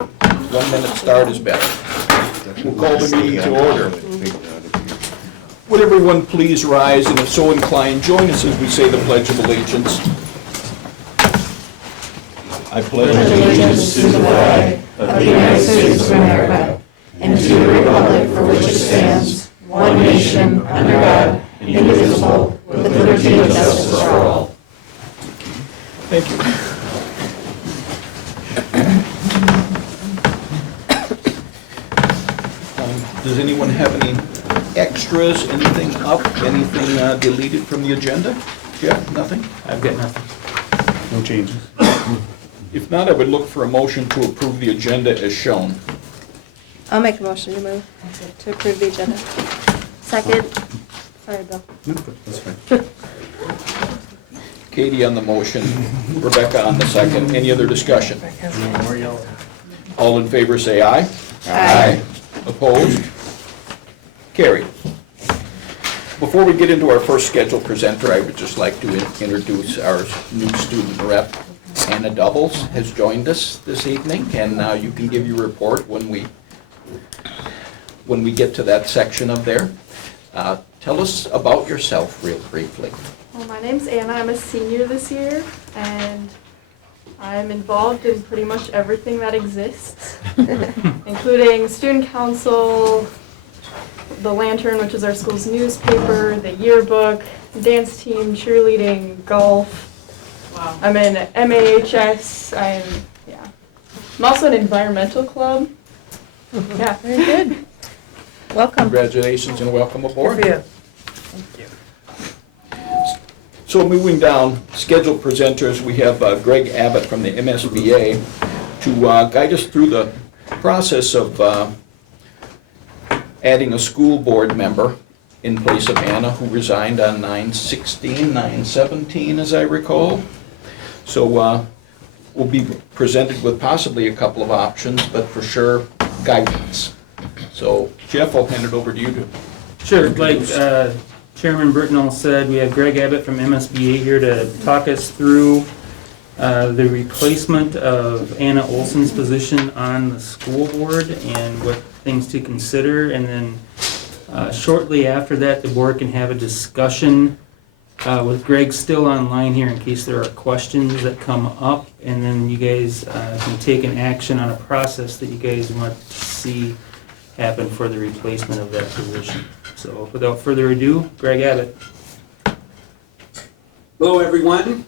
1 minute start is better. We'll call the meeting to order. Would everyone please rise, and if so inclined, join us as we say the Pledge of Allegiance. I pledge allegiance to the flag of the United States of America and to the republic for which it stands, one nation, under God, indivisible, with liberty and justice for all. Thank you. Does anyone have any extras, anything up, anything deleted from the agenda? Jeff, nothing? I've got nothing. No changes. If not, I would look for a motion to approve the agenda as shown. I'll make a motion to move to approve the agenda. Second. Sorry, Bill. That's fine. Katie on the motion, Rebecca on the second. Any other discussion? All in favor say aye. Aye. Opposed? Carried. Before we get into our first scheduled presenter, I would just like to introduce our new student rep. Anna Doubles has joined us this evening, and now you can give your report when we get to that section of there. Tell us about yourself real briefly. Well, my name's Anna. I'm a senior this year, and I'm involved in pretty much everything that exists, including student council, the Lantern, which is our school's newspaper, the yearbook, dance team, cheerleading, golf. Wow. I'm in MAHS. I'm also an environmental club. Yeah. Very good. Welcome. Congratulations and welcome aboard. Good So moving down, scheduled presenters, we have Greg Abbott from the MSBA to guide us through the process of adding a school board member in place of Anna, who resigned on 9/16, 9/17, as I recall. So we'll be presented with possibly a couple of options, but for sure, guidance. So Jeff, I'll hand it over to you to Sure, like Chairman Britnell said, we have Greg Abbott from MSBA here to talk us through the replacement of Anna Olson's position on the school board and what things to consider. And then shortly after that, the board can have a discussion with Greg still online here in case there are questions that come up. And then you guys can take an action on a process that you guys want to see happen for the replacement of that position. So without further ado, Greg Abbott. Hello, everyone.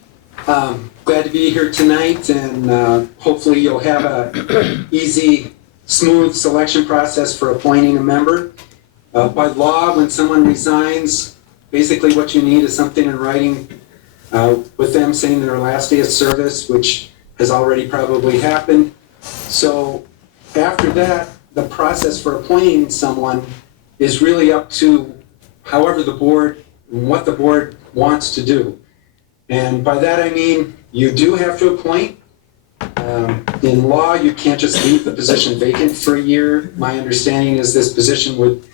Glad to be here tonight, and hopefully you'll have a easy, smooth selection process for appointing a member. By law, when someone resigns, basically what you need is something in writing with them saying their last day of service, which has already probably happened. So after that, the process for appointing someone is really up to however the board, what the board wants to do. And by that I mean, you do have to appoint. In law, you can't just leave the position vacant for a year. My understanding is this position would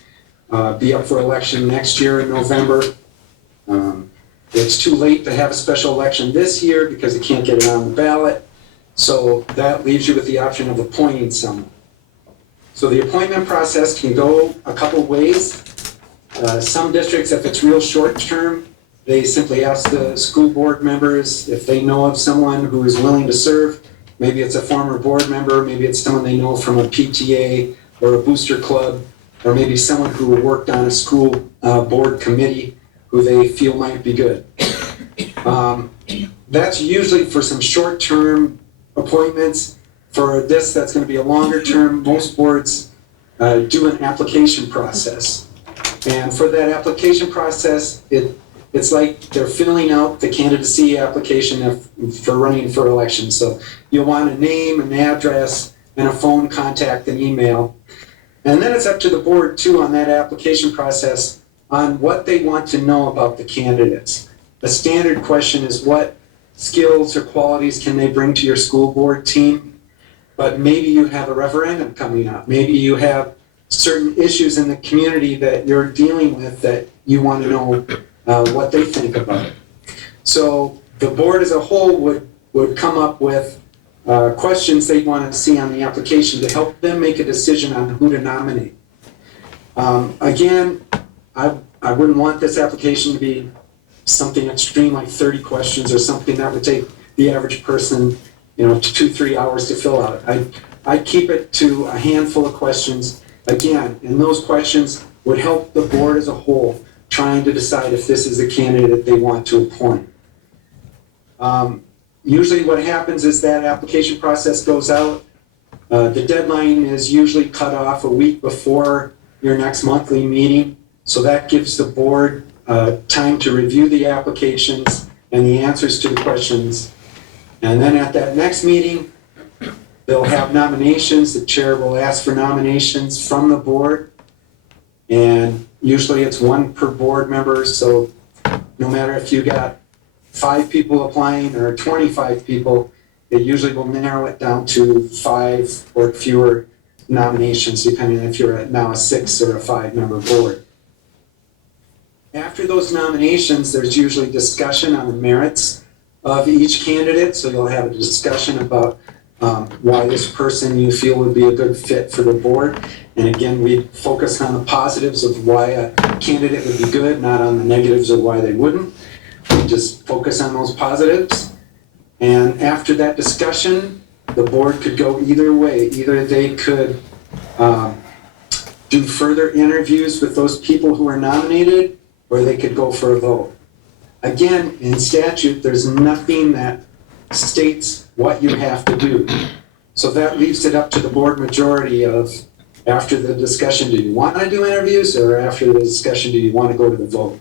be up for election next year in November. It's too late to have a special election this year because you can't get it on the ballot. So that leaves you with the option of appointing someone. So the appointment process can go a couple ways. Some districts, if it's real short term, they simply ask the school board members if they know of someone who is willing to serve. Maybe it's a former board member, maybe it's someone they know from a PTA or a booster club, or maybe someone who worked on a school board committee who they feel might be good. That's usually for some short-term appointments. For this, that's going to be a longer term. Most boards do an application process. And for that application process, it's like they're filling out the candidacy application for running for election. So you'll want a name, an address, and a phone contact and email. And then it's up to the board too on that application process on what they want to know about the candidates. The standard question is what skills or qualities can they bring to your school board team? But maybe you have a referendum coming up. Maybe you have certain issues in the community that you're dealing with that you want to know what they think about it. So the board as a whole would come up with questions they want to see on the application to help them make a decision on who to nominate. Again, I wouldn't want this application to be something extreme like 30 questions or something that would take the average person, 2-3 hours to fill out. I'd keep it to a handful of questions. Again, and those questions would help the board as a whole trying to decide if this is a candidate that they want to appoint. Usually what happens is that application process goes out. The deadline is usually cut off a week before your next monthly meeting. So that gives the board time to review the applications and the answers to the questions. And then at that next meeting, they'll have nominations. The chair will ask for nominations from the board. And usually it's one per board member. So no matter if you got 5 people applying or 25 people, it usually will narrow it down to 5 or fewer nominations, depending if you're now a 6 or a 5-member board. After those nominations, there's usually discussion on the merits of each candidate. So you'll have a discussion about why this person you feel would be a good fit for the board. And again, we focus on the positives of why a candidate would be good, not on the negatives of why they wouldn't. We just focus on those positives. And after that discussion, the board could go either way. Either they could do further interviews with those people who are nominated, or they could go for a vote. Again, in statute, there's nothing that states what you have to do. So that leaves it up to the board majority of, after the discussion, do you want to do interviews, or after the discussion, do you want to go to the vote?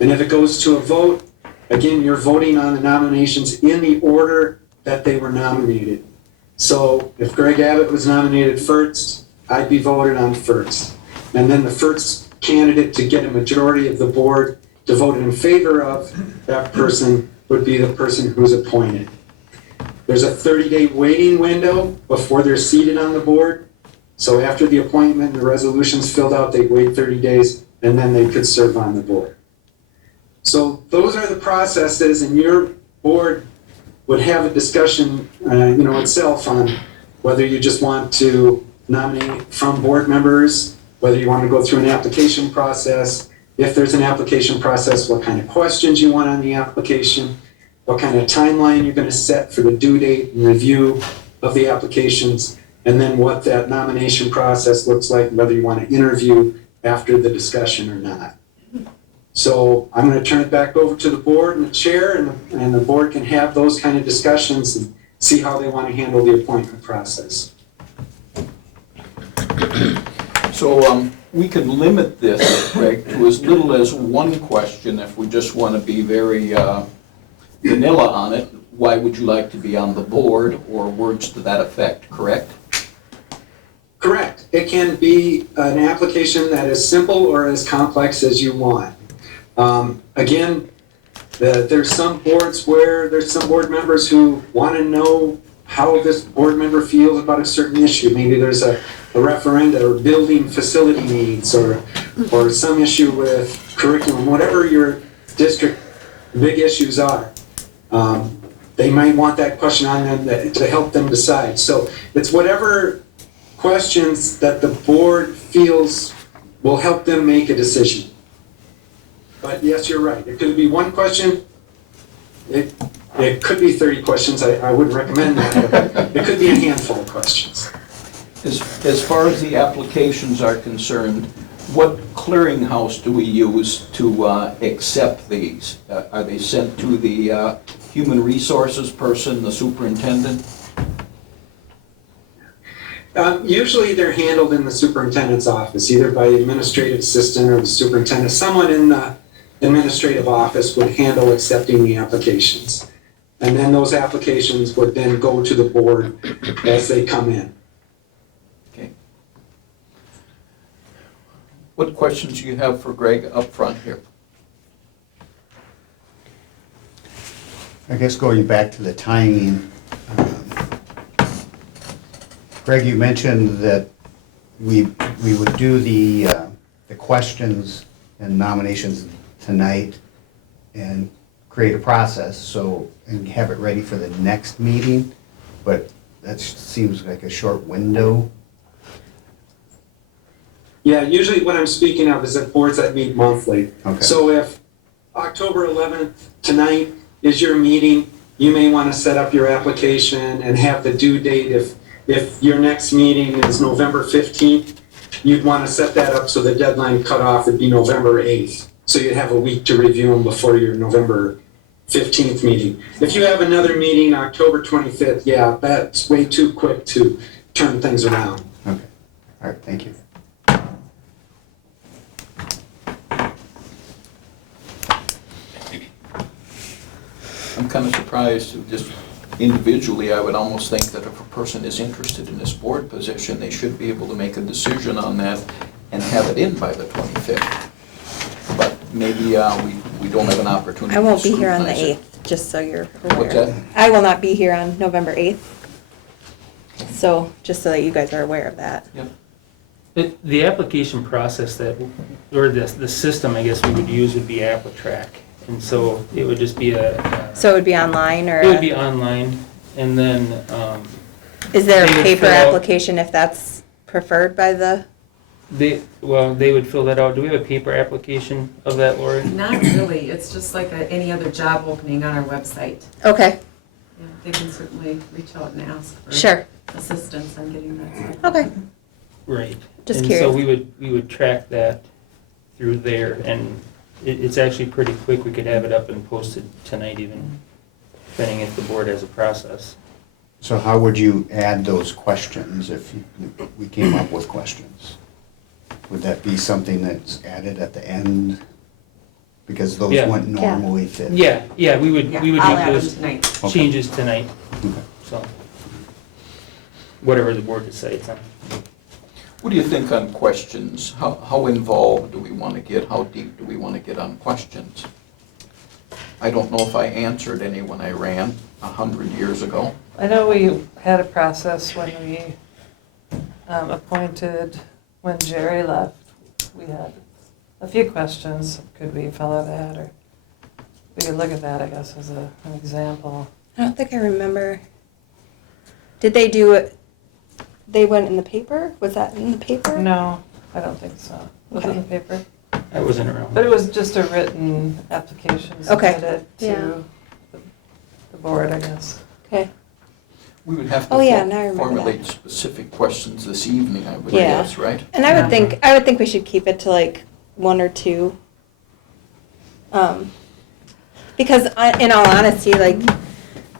And if it goes to a vote, again, you're voting on the nominations in the order that they were nominated. So if Greg Abbott was nominated first, I'd be voted on first. And then the first candidate to get a majority of the board to vote in favor of that person would be the person who's appointed. There's a 30-day waiting window before they're seated on the board. So after the appointment and the resolution's filled out, they wait 30 days, and then they could serve on the board. So those are the processes, and your board would have a discussion, itself on whether you just want to nominate from board members, whether you want to go through an application process. If there's an application process, what kind of questions you want on the application, what kind of timeline you're going to set for the due date and review of the applications, and then what that nomination process looks like, whether you want to interview after the discussion or not. So I'm going to turn it back over to the board and the chair, and the board can have those kind of discussions and see how they want to handle the appointment process. So we can limit this, Greg, to as little as one question if we just want to be very vanilla on it. Why would you like to be on the board, or words to that effect, correct? Correct. It can be an application that is simple or as complex as you want. Again, there's some boards where there's some board members who want to know how this board member feels about a certain issue. Maybe there's a referenda or building facility needs, or some issue with curriculum, whatever your district big issues are. They might want that question on them to help them decide. So it's whatever questions that the board feels will help them make a decision. But yes, you're right. It could be one question. It could be 30 questions. I wouldn't recommend that. But it could be a handful of questions. As far as the applications are concerned, what clearinghouse do we use to accept these? Are they sent to the human resources person, the superintendent? Usually they're handled in the superintendent's office, either by the administrative assistant or the superintendent. Someone in the administrative office would handle accepting the applications. And then those applications would then go to the board as they come in. Okay. What questions do you have for Greg up front here? I guess going back to the timing, Greg, you mentioned that we would do the questions and nominations tonight and create a process, and have it ready for the next meeting. But that seems like a short window. Yeah, usually what I'm speaking of is at boards that meet monthly. Okay. So if October 11th tonight is your meeting, you may want to set up your application and have the due date. If your next meeting is November 15th, you'd want to set that up so the deadline cutoff would be November 8th. So you'd have a week to review them before your November 15th meeting. If you have another meeting October 25th, yeah, that's way too quick to turn things around. Okay, all right, thank you. I'm kind of surprised, just individually, I would almost think that if a person is interested in this board position, they should be able to make a decision on that and have it in by the 25th. But maybe we don't have an opportunity I to won't be here on the scrutinize it. 8th, just so you're aware. What's that? I will not be here on November 8th. So, just so that you guys are aware of that. Yep. The application process or the system, I guess we would use would be AppliTrack. And so it would just be So it would be online or? it would be online, and then, Is there a they would paper fill out- application if that's preferred by the? they would fill that out. Do we have a paper application of that, Lori? Not really, it's just like any other job opening on our website. Okay, Yeah, they can certainly reach out and ask for sure. assistance on getting that started. Okay, Right. Just And curious. so we would track that through there, and it's actually pretty quick. We could have it up and posted tonight even, depending if the board has a process. So how would you add those questions if we came up with questions? Would that be something that's added at the end? Because those Yeah. wouldn't normally fit. Yeah, we would Yeah, make I'll add them those tonight. Okay. changes tonight, Okay. so. Whatever the board decides on. What do you think on questions? How involved do we want to get? How deep do we want to get on questions? I don't know if I answered any when I ran 100 years ago. I know we had a process when we appointed, when Jerry left, we had a few questions. Could we follow that, or we could look at that, I guess, as an example. I don't think I remember. Did they do it, they went in the paper? Was that in the paper? No, I don't think so. Was it in the Okay. paper? I wasn't around. But it was just a written application Okay. submitted Yeah. to the board, I guess. Okay, We would have to Oh, yeah, now I remember formulate that. specific questions this evening, I would Yeah. guess, right? and I would think we should keep it to like one or two. Because in all honesty, like,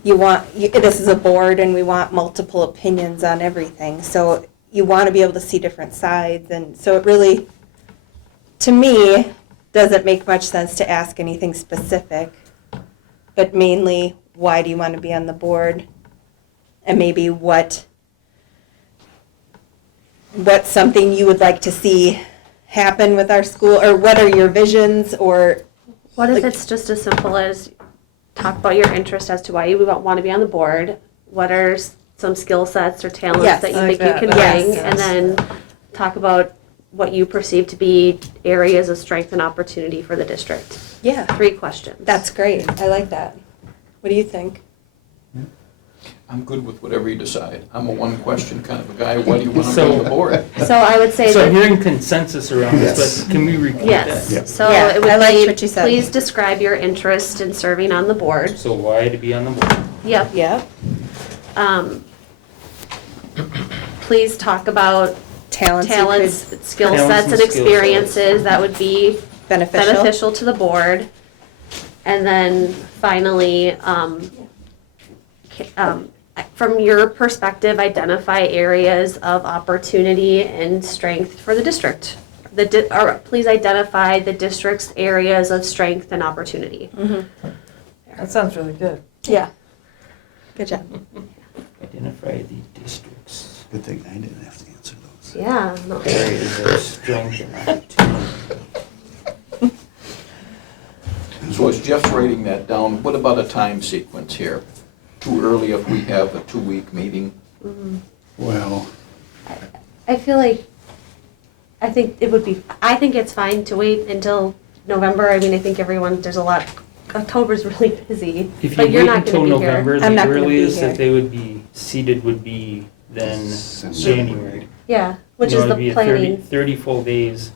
this is a board and we want multiple opinions on everything. So you want to be able to see different sides, and so it really, to me, doesn't make much sense to ask anything specific. But mainly, why do you want to be on the board? And maybe what's something you would like to see happen with our school, or what are your visions, or What if Like- it's just as simple as talk about your interest as to why you want to be on the board? What are some skill sets or talents Yes. that you I like think you that. can bring? Yes. And then talk about what you perceive to be areas of strength and opportunity for the district. yeah, 3 questions. that's great. I like that. What do you think? I'm good with whatever you decide. I'm a one-question kind of a guy. Why do you want to be on the board? So I would say So I'm that, hearing consensus around this, but can we repeat that? yes. Yeah. So Yeah, it would I liked be, what you said. please describe your interest in serving on the board. So why to be on the board? Yep. Yep. Please talk about Talents. skill Talents sets and and skill experiences that would be Beneficial. beneficial to the board. And then finally, from your perspective, identify areas of opportunity and strength for the district. Or please identify the district's areas of strength and opportunity. That sounds really good. Yeah. Good job. Identify the districts, Good thing I didn't have to answer those. Yeah. No. areas of strength and opportunity. So as Jeff's writing that down, what about a time sequence here? Too early if we have a 2-week meeting? Well, I feel like, I think it's fine to wait until November. I mean, I think there's a lot, October's really busy, If you but you're wait not until gonna be here. November, I'm the not gonna be earliest here. that they would be seated would be then December. January. Yeah, which You is know, the it'd be a planning. 30 full days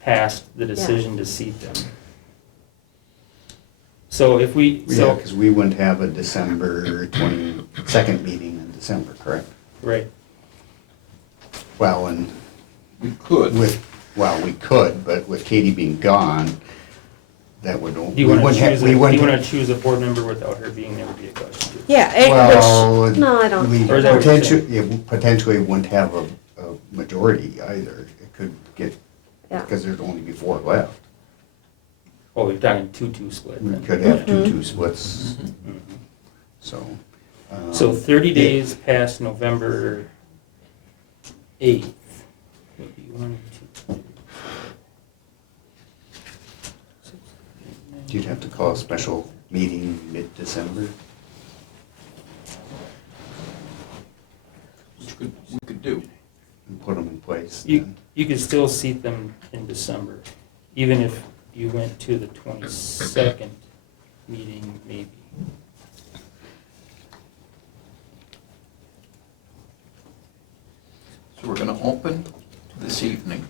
past the decision to seat them. So if we, Yeah, so, because we wouldn't have a December 22nd meeting in December, correct? right, Well, and We could. we could, but with Katie being gone, that would, do you want to choose, we do wouldn't. you want to choose a board member without her being there would be a question too? Yeah, Well, No, I don't. we Or is that what you're potentially wouldn't have a majority either. It could get, Yeah. because there'd only be 4 left. Oh, we're talking 2-2 split We then. could have 2-2 splits, Mhm. so. So 30 yeah. days past November 8th would be 1, 2, 3, 4, 6, 7, 8, 9, You'd have to call a special meeting mid-December. Which we could do. And put them in place. You, then. you could still seat them in December, even if you went to the 22nd meeting, maybe. So we're gonna open this evening.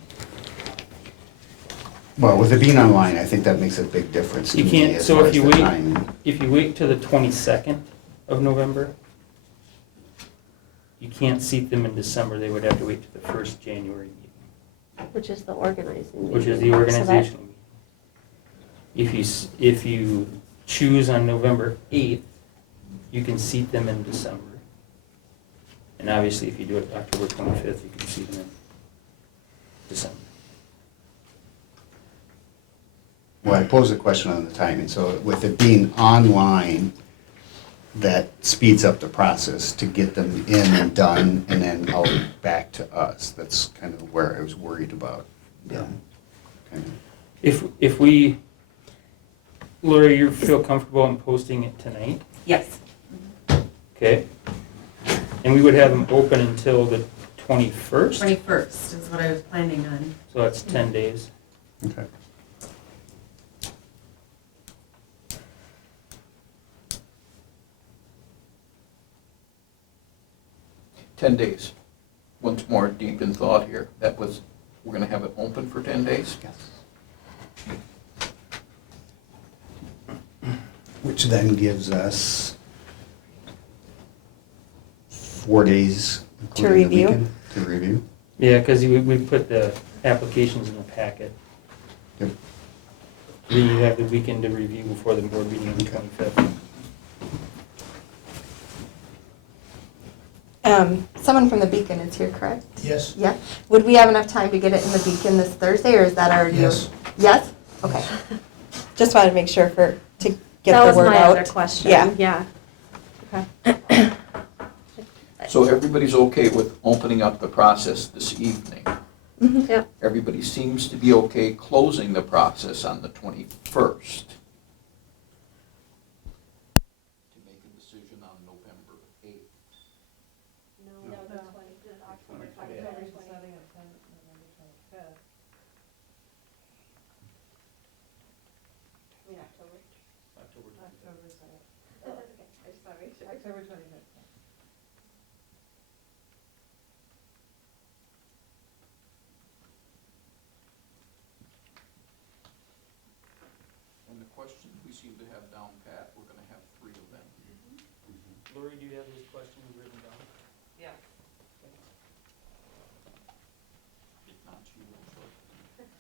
Well, with it being online, I think that makes a big difference to You me can't, as so far if as you the wait, timing. if you wait till the 22nd of November, you can't seat them in December, they would have to wait to the first January meeting, Which is the organizing meeting. which is the So that- organizational meeting. If you choose on November 8th, you can seat them in December. And obviously, if you do it October 25th, you can seat them in December. Well, I posed a question on the timing, so with it being online, that speeds up the process to get them in and done and then out back to us. That's kind of where I was worried about. Yeah. Kind of. If we, Lori, you feel comfortable in posting it tonight? Yes. Okay. And we would have them open until the 21st, 21st is what I was planning on. so that's 10 days. Okay. Ten days. Once more deep in thought here. That was, we're gonna have it open for 10 days? Yes. Which then gives us 4 days. including the review. weekend, to review. Yeah, because we put the applications in the packet. Yep. Then you have the weekend to review before the board meeting on the 25th. Someone from the Beacon is here, correct? Yes. Yeah. Would we have enough time to get it in the Beacon this Thursday, or is that already? Yes. Yes? Okay. Just wanted to make sure to get That the was word my out. other question. Yeah. Okay. So everybody's okay with opening up the process this evening? Mhm. Yep. Everybody seems to be okay closing the process on the 21st. To make a decision on November 8th. October 25th. And the questions we seem to have down pat, we're gonna have 3 of them. Lori, do you have those questions written down? Yeah. If not, she will shortly.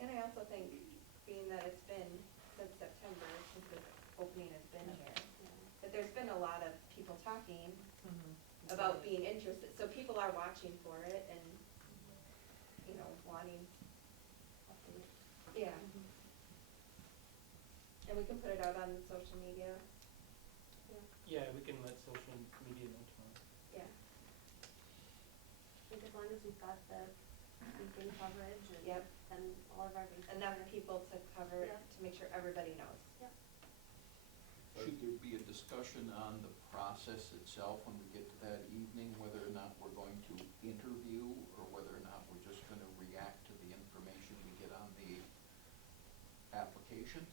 And I also think, being that it's been since September, since the opening has been here, that there's been a lot of people talking about being interested. So people are watching for it and, wanting. Yeah. And we can put it out on social media. Yeah, we can let social media know tomorrow. Yeah. I think as long as we've got the weekend coverage and Yep. then all of our bases. Enough people to cover it, Yeah. to make sure everybody knows. Should there be a discussion on the process itself when we get to that evening, whether or not we're going to interview or whether or not we're just gonna react to the information we get on the applications?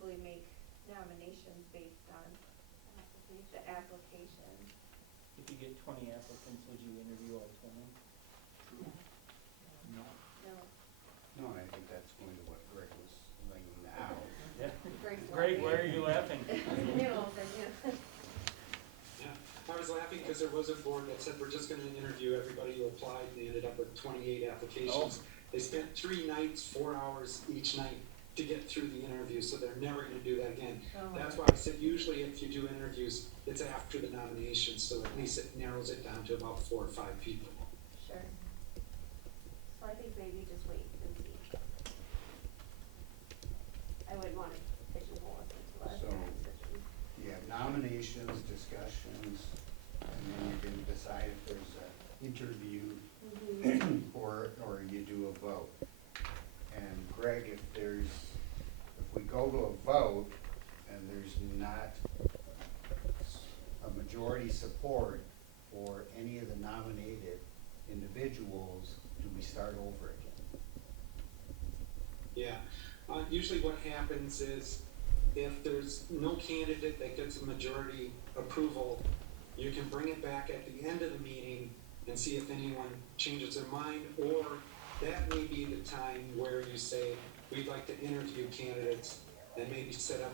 probably make nominations based on the application. If you get 20 applicants, would you interview all 20? No. No. No, I think that's going to what Greg was laying out. Yeah. Greg, why are you laughing? Yeah, I was laughing because there was a board that said, we're just gonna interview everybody who applied, and they ended up with 28 applications. They spent 3 nights, 4 hours each night to get through the interview, so they're never gonna do that again. That's why I said, usually if you do interviews, it's after the nomination, so at least it narrows it down to about 4 or 5 people. Sure. So I think maybe just wait and see. I wouldn't want to pigeonhole us into a So- decision. You have nominations, discussions, and then you can decide if there's an interview or you do a vote. And Greg, if we go to a vote and there's not a majority support for any of the nominated individuals, do we start over again? Yeah, usually what happens is if there's no candidate that gets a majority approval, you can bring it back at the end of the meeting and see if anyone changes their mind, or that may be the time where you say, we'd like to interview candidates and maybe set up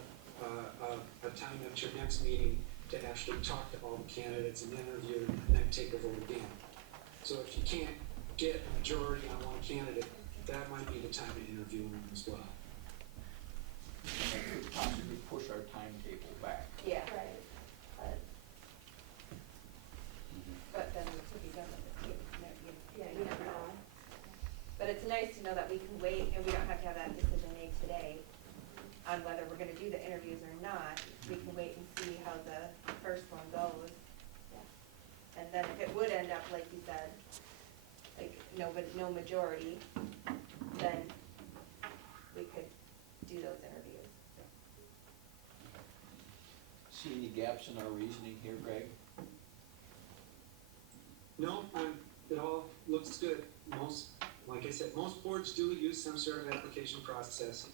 a time at your next meeting to actually talk to all the candidates and interview them and then take a vote again. So if you can't get a majority on one candidate, that might be the time to interview them as well. And that could possibly push our timetable back. Yeah, Right. but then it could be done with it too. Yeah, you never know. But it's nice to know that we can wait and we don't have to have that decision made today on whether we're gonna do the interviews or not. We can wait and see how the first one goes. And then if it would end up, like you said, like no majority, then we could do those interviews. See any gaps in our reasoning here, Greg? No, it all looks good. Like I said, most boards do use some sort of application process,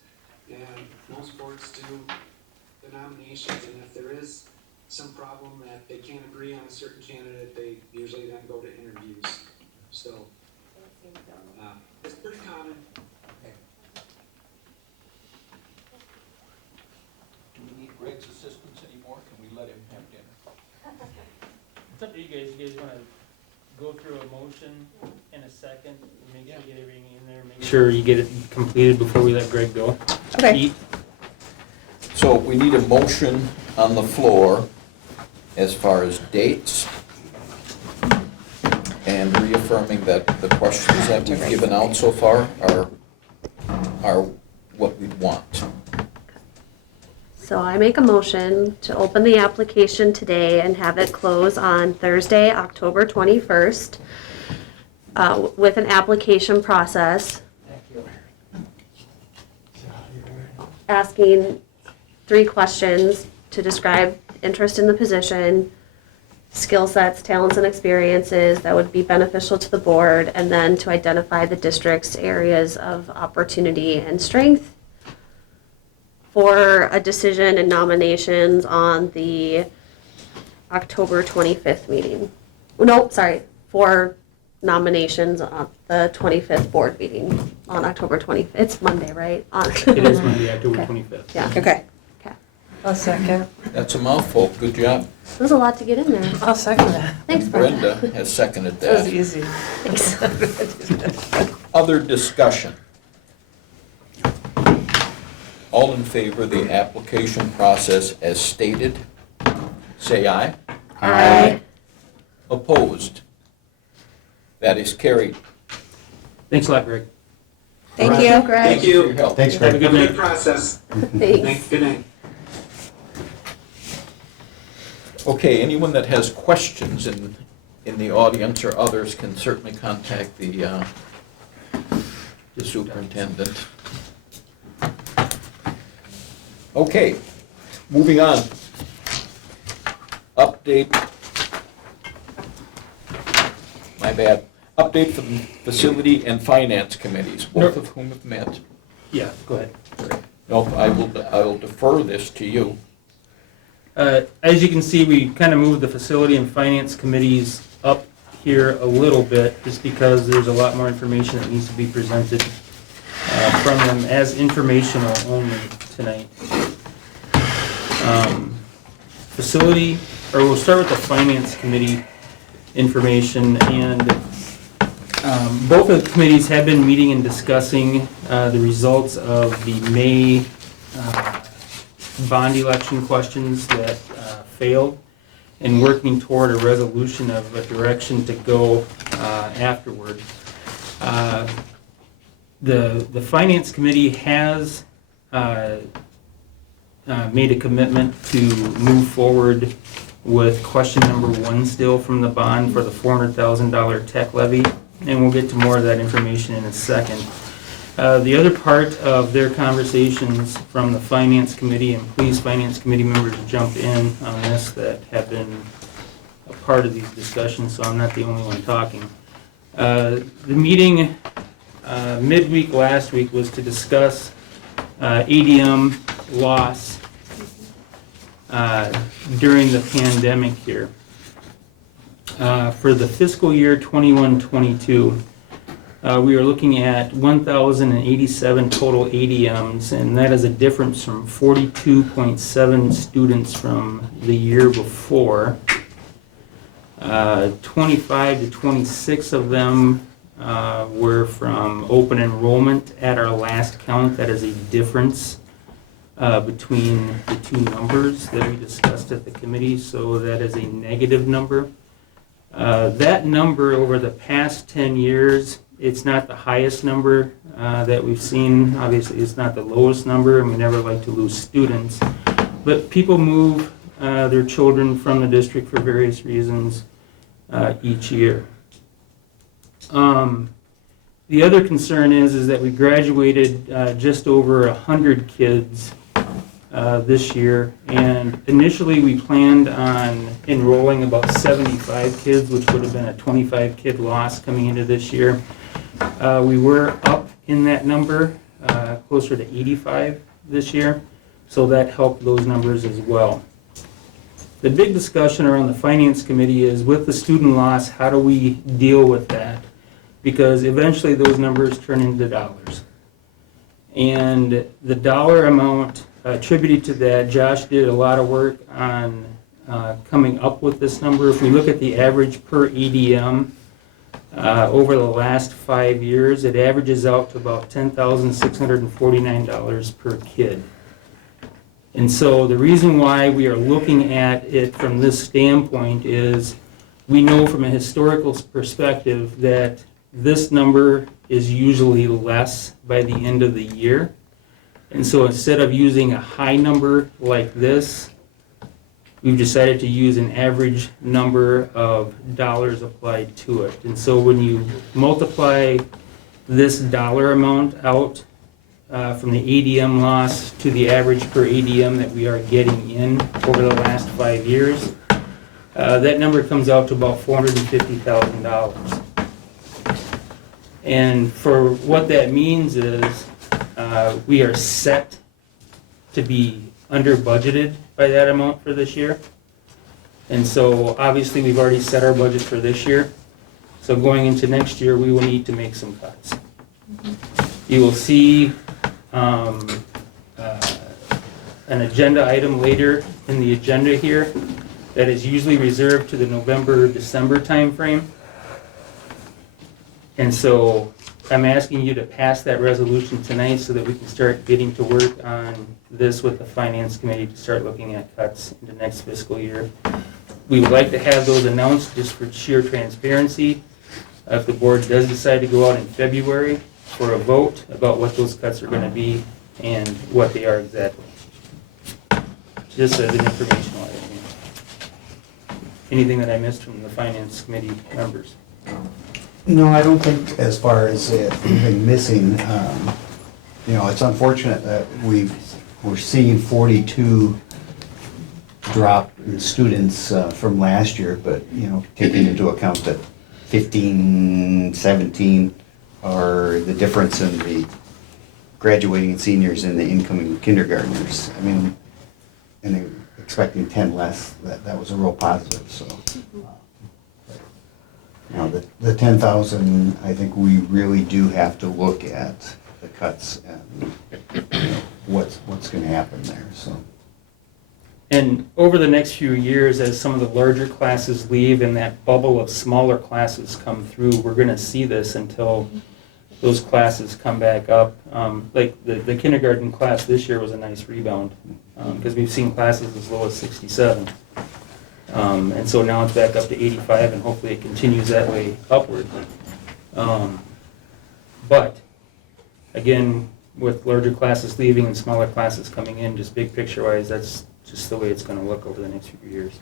and most boards do the nominations, and if there is some problem that they can't agree on a certain candidate, they usually then go to interviews. So, So it seems normal. it's pretty common. Do we need Greg's assistance anymore? Can we let him have dinner? It's up to you guys. You guys want to go through a motion in a second, make sure you get everything in there, make sure you get it completed before we let Greg go. Okay. Eat. So we need a motion on the floor as far as dates and reaffirming that the questions that we've given out so far are what we want. So I make a motion to open the application today and have it close on Thursday, October 21st, with an application process. Asking 3 questions to describe interest in the position, skill sets, talents, and experiences that would be beneficial to the board, and then to identify the district's areas of opportunity and strength for a decision and nominations on the October 25th meeting. No, sorry, for nominations on the 25th board meeting on October 25th. It's Monday, right? It is Monday, October Okay. 25th. Yeah, Okay. okay. I'll second. That's a mouthful. Good job. There's a lot to get in there. I'll second that. Thanks, Brenda. Brenda has seconded That was that. easy. Thanks. Other discussion? All in favor of the application process as stated, say aye. Aye. Opposed? That is carried. Thanks a lot, Greg. Thank Thank you. you, Greg. Thank For your you. help. Thanks, Have a Greg. good Have a night. good process. Thanks. Good night. Okay, anyone that has questions in the audience or others can certainly contact the superintendent. Okay, moving on. Update. My bad. Update from facility and finance committees, both of whom have met. Yeah, go ahead. Nope, I will defer this to you. As you can see, we kind of moved the facility and finance committees up here a little bit, just because there's a lot more information that needs to be presented from them as informational only tonight. Facility, or we'll start with the finance committee information, and both of the committees have been meeting and discussing the results of the May bond election questions that failed, and working toward a resolution of a direction to go afterward. The Finance Committee has made a commitment to move forward with question number 1 still from the bond for the $400,000 tech levy, and we'll get to more of that information in a second. The other part of their conversations from the Finance Committee, and please Finance Committee members jump in on this that have been a part of these discussions, so I'm not the only one talking. The meeting midweek last week was to discuss ADM loss during the pandemic here. For the fiscal year 21-22, we are looking at 1,087 total ADMs, and that is a difference from 42.7 students from the year before. 25 to 26 of them were from open enrollment at our last count. That is a difference between the two numbers that we discussed at the committee, so that is a negative number. That number over the past 10 years, it's not the highest number that we've seen. Obviously, it's not the lowest number, and we never like to lose students. But people move their children from the district for various reasons each year. The other concern is that we graduated just over 100 kids this year, and initially we planned on enrolling about 75 kids, which would have been a 25 kid loss coming into this year. We were up in that number, closer to 85 this year, so that helped those numbers as well. The big discussion around the Finance Committee is, with the student loss, how do we deal with that? Because eventually those numbers turn into dollars. And the dollar amount attributed to that, Josh did a lot of work on coming up with this number. If we look at the average per ADM over the last 5 years, it averages out to about $10,649 per kid. And so the reason why we are looking at it from this standpoint is, we know from a historical perspective that this number is usually less by the end of the year. And so instead of using a high number like this, we've decided to use an average number of dollars applied to it. And so when you multiply this dollar amount out from the ADM loss to the average per ADM that we are getting in over the last 5 years, that number comes out to about $450,000. And for what that means is, we are set to be under budgeted by that amount for this year. And so obviously we've already set our budget for this year. So going into next year, we will need to make some cuts. You will see an agenda item later in the agenda here that is usually reserved to the November-December timeframe. And so I'm asking you to pass that resolution tonight so that we can start getting to work on this with the Finance Committee to start looking at cuts into next fiscal year. We would like to have those announced just for sheer transparency. If the board does decide to go out in February for a vote about what those cuts are going to be and what they are exactly. Just as an informational item. Anything that I missed from the Finance Committee members? No, I don't think, as far as anything missing, it's unfortunate that we're seeing 42 drop in students from last year, but, taking into account that 15, 17 are the difference in the graduating seniors and the incoming kindergartners. I mean, and they're expecting 10 less, that was a real positive, so. Now, the 10,000, I think we really do have to look at the cuts and, you know, what's gonna happen there, so. And over the next few years, as some of the larger classes leave and that bubble of smaller classes come through, we're gonna see this until those classes come back up. Like the kindergarten class this year was a nice rebound, because we've seen classes as low as 67. And so now it's back up to 85, and hopefully it continues that way upward. But, again, with larger classes leaving and smaller classes coming in, just big picture-wise, that's just the way it's going to look over the next few years.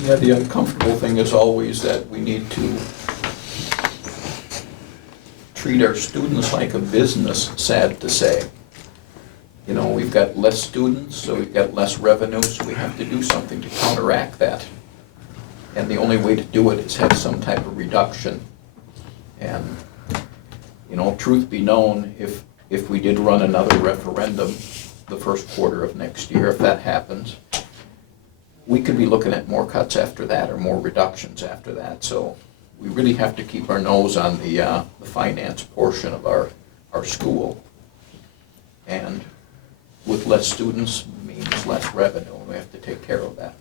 Yeah, the uncomfortable thing is always that we need to treat our students like a business, sad to say. You know, we've got less students, so we've got less revenue, so we have to do something to counteract that. And the only way to do it is have some type of reduction. And, you know, truth be known, if we did run another referendum the first quarter of next year, if that happens, we could be looking at more cuts after that or more reductions after that. So we really have to keep our nose on the finance portion of our school. And with less students means less revenue. We have to take care of that.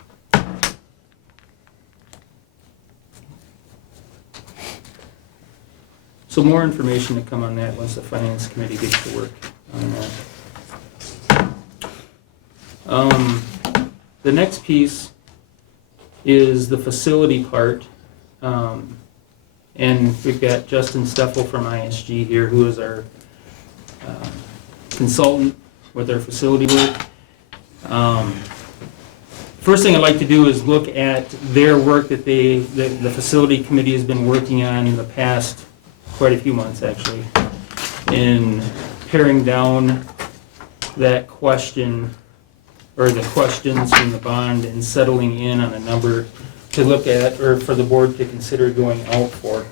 So more information to come on that once the Finance Committee gets to work on that. The next piece is the facility part. And we've got Justin Steffel from ISG here, who is our consultant with our facility work. First thing I'd like to do is look at their work that the facility committee has been working on in the past quite a few months, actually, in paring down that question, or the questions from the bond, and settling in on a number to look at, or for the board to consider going out for.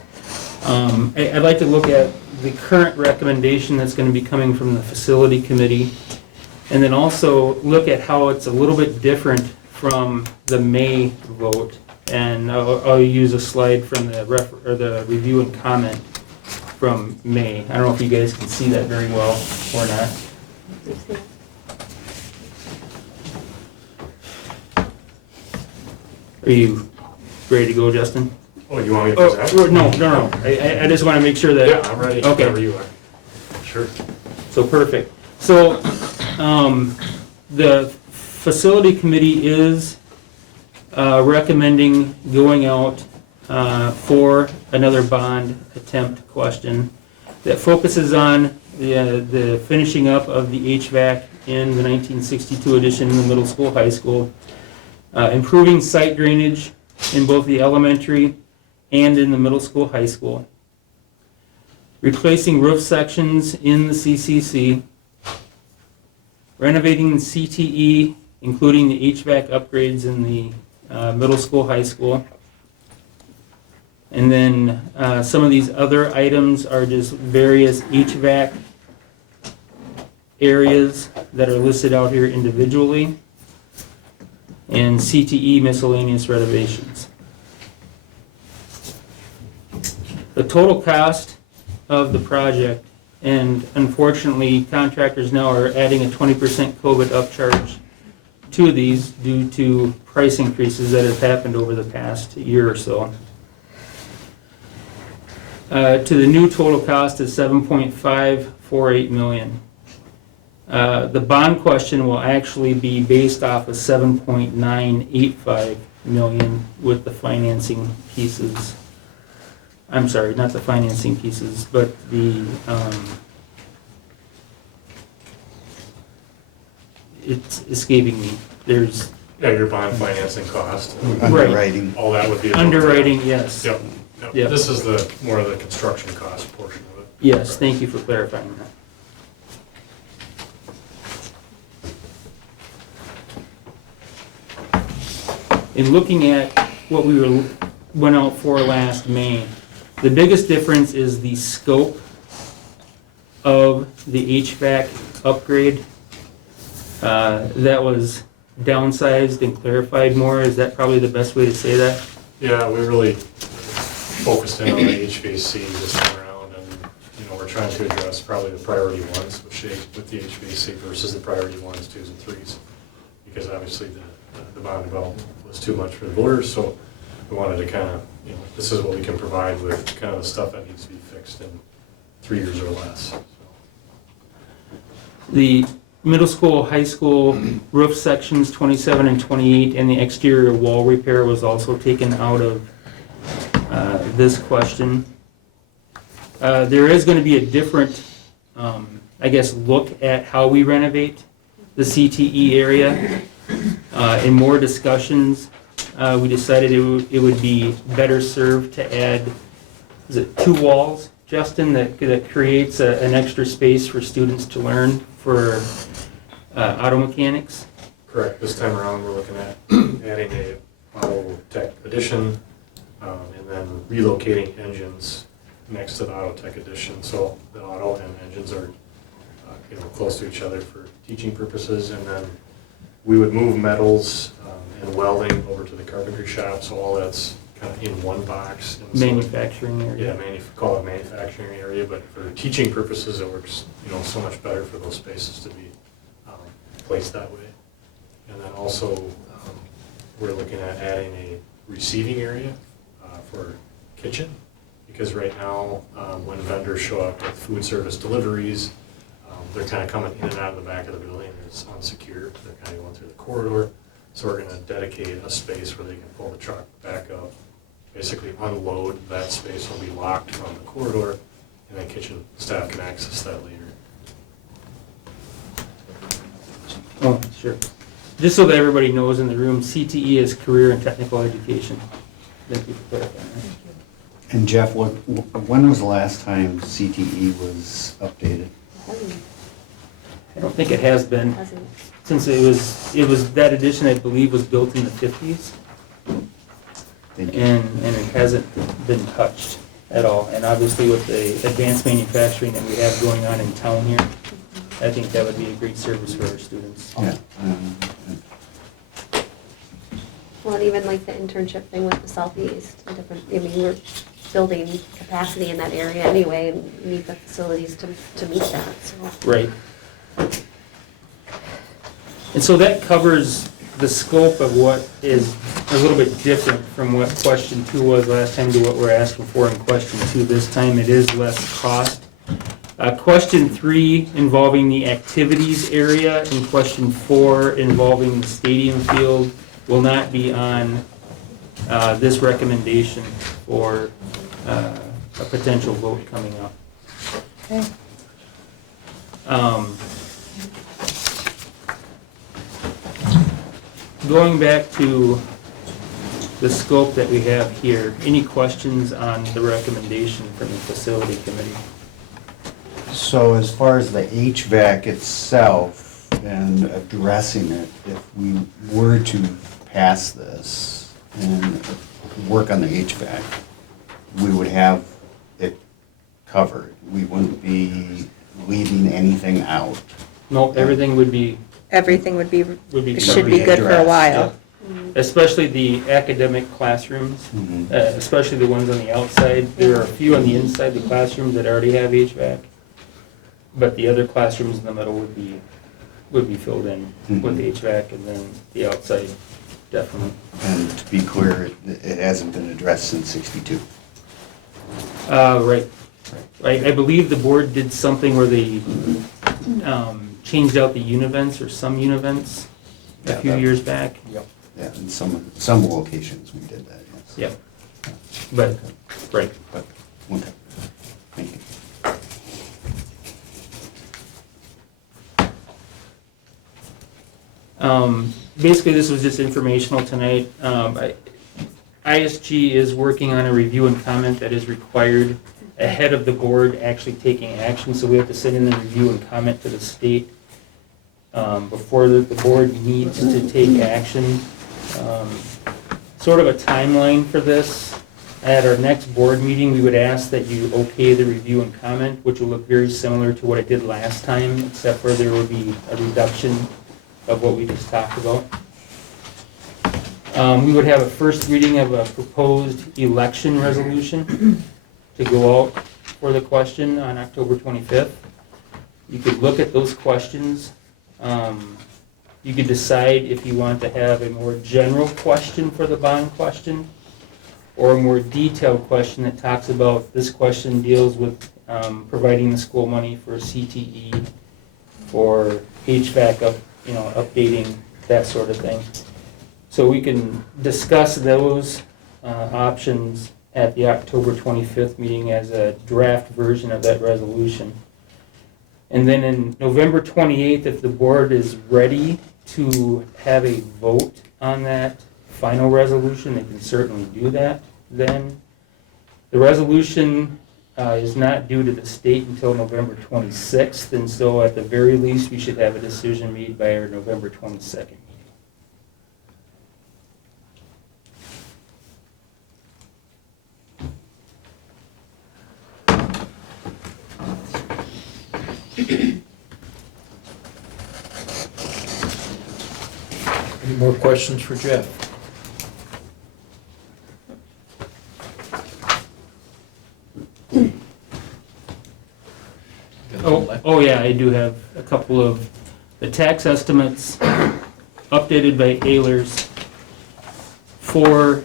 I'd like to look at the current recommendation that's going to be coming from the facility committee, and then also look at how it's a little bit different from the May vote. And I'll use a slide from the review and comment from May. I don't know if you guys can see that very well or not. Are you ready to go, Justin? Oh, you want me to present? No. I just want to make sure that... Yeah, I'm ready, Okay. whenever you are. Sure. So perfect. So the facility committee is recommending going out for another bond attempt question that focuses on the finishing up of the HVAC in the 1962 edition in the middle school, high school, improving site drainage in both the elementary and in the middle school, high school, replacing roof sections in the CCC, renovating CTE, including the HVAC upgrades in the middle school, high school. And then some of these other items are just various HVAC areas that are listed out here individually, and CTE miscellaneous renovations. The total cost of the project, and unfortunately contractors now are adding a 20% COVID upcharge to these due to price increases that have happened over the past year or so. To the new total cost is $7.548 million. The bond question will actually be based off of $7.985 million with the financing pieces. I'm sorry, not the financing pieces, but the it's escaping me. There's Yeah, your bond financing cost, Underwriting. all that would be. underwriting, yes. Yep. Yep. This is the more of the construction cost portion of it. Yes, thank you for clarifying that. In looking at what we went out for last May, The biggest difference is the scope of the HVAC upgrade. That was downsized and clarified more. Is that probably the best way to say that? Yeah, we really focused in on the HVAC this time around, and, we're trying to address probably the priority ones with the HVAC versus the priority 1s, 2s, and 3s. Because obviously the bond development was too much for the voters, so we wanted to kind of, this is what we can provide with kind of the stuff that needs to be fixed in 3 years or less. So. The middle school, high school roof sections 27 and 28 and the exterior wall repair was also taken out of this question. There is going to be a different, look at how we renovate the CTE area. In more discussions, we decided it would be better served to add, is it 2 walls, Justin, that creates an extra space for students to learn for auto mechanics? Correct. This time around, we're looking at adding a auto tech addition, and then relocating engines next to the auto tech addition, so the auto and engines are close to each other for teaching purposes. And then we would move metals and welding over to the carpentry shop, so all that's kind of in one box. And Manufacturing area. Yeah, call it manufacturing area, but for teaching purposes, it works so much better for those spaces to be placed that way. And then also, we're looking at adding a receiving area for kitchen, because right now, when vendors show up with food service deliveries, they're kind of coming in and out of the back of the building, and it's unsecure. They're kind of going through the corridor. So we're going to dedicate a space where they can pull the truck back up, basically unload. That space will be locked from the corridor, and then kitchen staff can access that later. Oh, sure. Just so that everybody knows in the room, CTE is Career and Technical Education. Thank you for clarifying that. And Jeff, when was the last time CTE was updated? I don't think it has been, Hasn't. since it was, that edition I believe was built in the 50s, Thank you. and it hasn't been touched at all. And obviously with the advanced manufacturing that we have going on in town here, I think that would be a great service for our students. Yeah. Well, and even like the internship thing with the Southeast, we're building capacity in that area anyway, and need the facilities to meet that, so. Right. And so that covers the scope of what is a little bit different from what question 2 was last time to what we're asking for in question 2 this time. It is less cost. Question 3 involving the activities area and question 4 involving the stadium field will not be on this recommendation for a potential vote coming up. Okay. Going back to the scope that we have here, any questions on the recommendation from the facility committee? So as far as the HVAC itself and addressing it, if we were to pass this and work on the HVAC, we would have it covered. We wouldn't be leaving anything out. No, everything would be Everything should be covered. good for a while. Especially the academic classrooms, Mhm. especially the ones on the outside. There are a few on the inside the classrooms that already have HVAC, but the other classrooms in the middle would be filled in with Mhm. HVAC, and then the outside definitely. And to be clear, it hasn't been addressed since '62. Right. I believe the board did something where they changed out the univents or some univents a few years back. Yep. Yeah, in some locations we did that, yes. Yep. But, right. But, okay, thank you. Basically, this was just informational tonight. ISG is working on a review and comment that is required ahead of the board actually taking action, so we have to send in the review and comment to the state before the board needs to take action. Sort of a timeline for this at our next board meeting, we would ask that you okay the review and comment, which will look very similar to what it did last time, except for there will be a reduction of what we just talked about. We would have a first reading of a proposed election resolution to go out for the question on October 25th. You could look at those questions. You could decide if you want to have a more general question for the bond question, or a more detailed question that talks about, this question deals with providing the school money for CTE, for HVAC updating, that sort of thing. So we can discuss those options at the October 25th meeting as a draft version of that resolution. And then in November 28th, if the board is ready to have a vote on that final resolution, they can certainly do that then. The resolution is not due to the state until November 26th, and so at the very least, we should have a decision made by our November 22nd meeting. Any more questions for Jeff? Oh yeah, I do have a couple of the tax estimates updated by Ehlers for,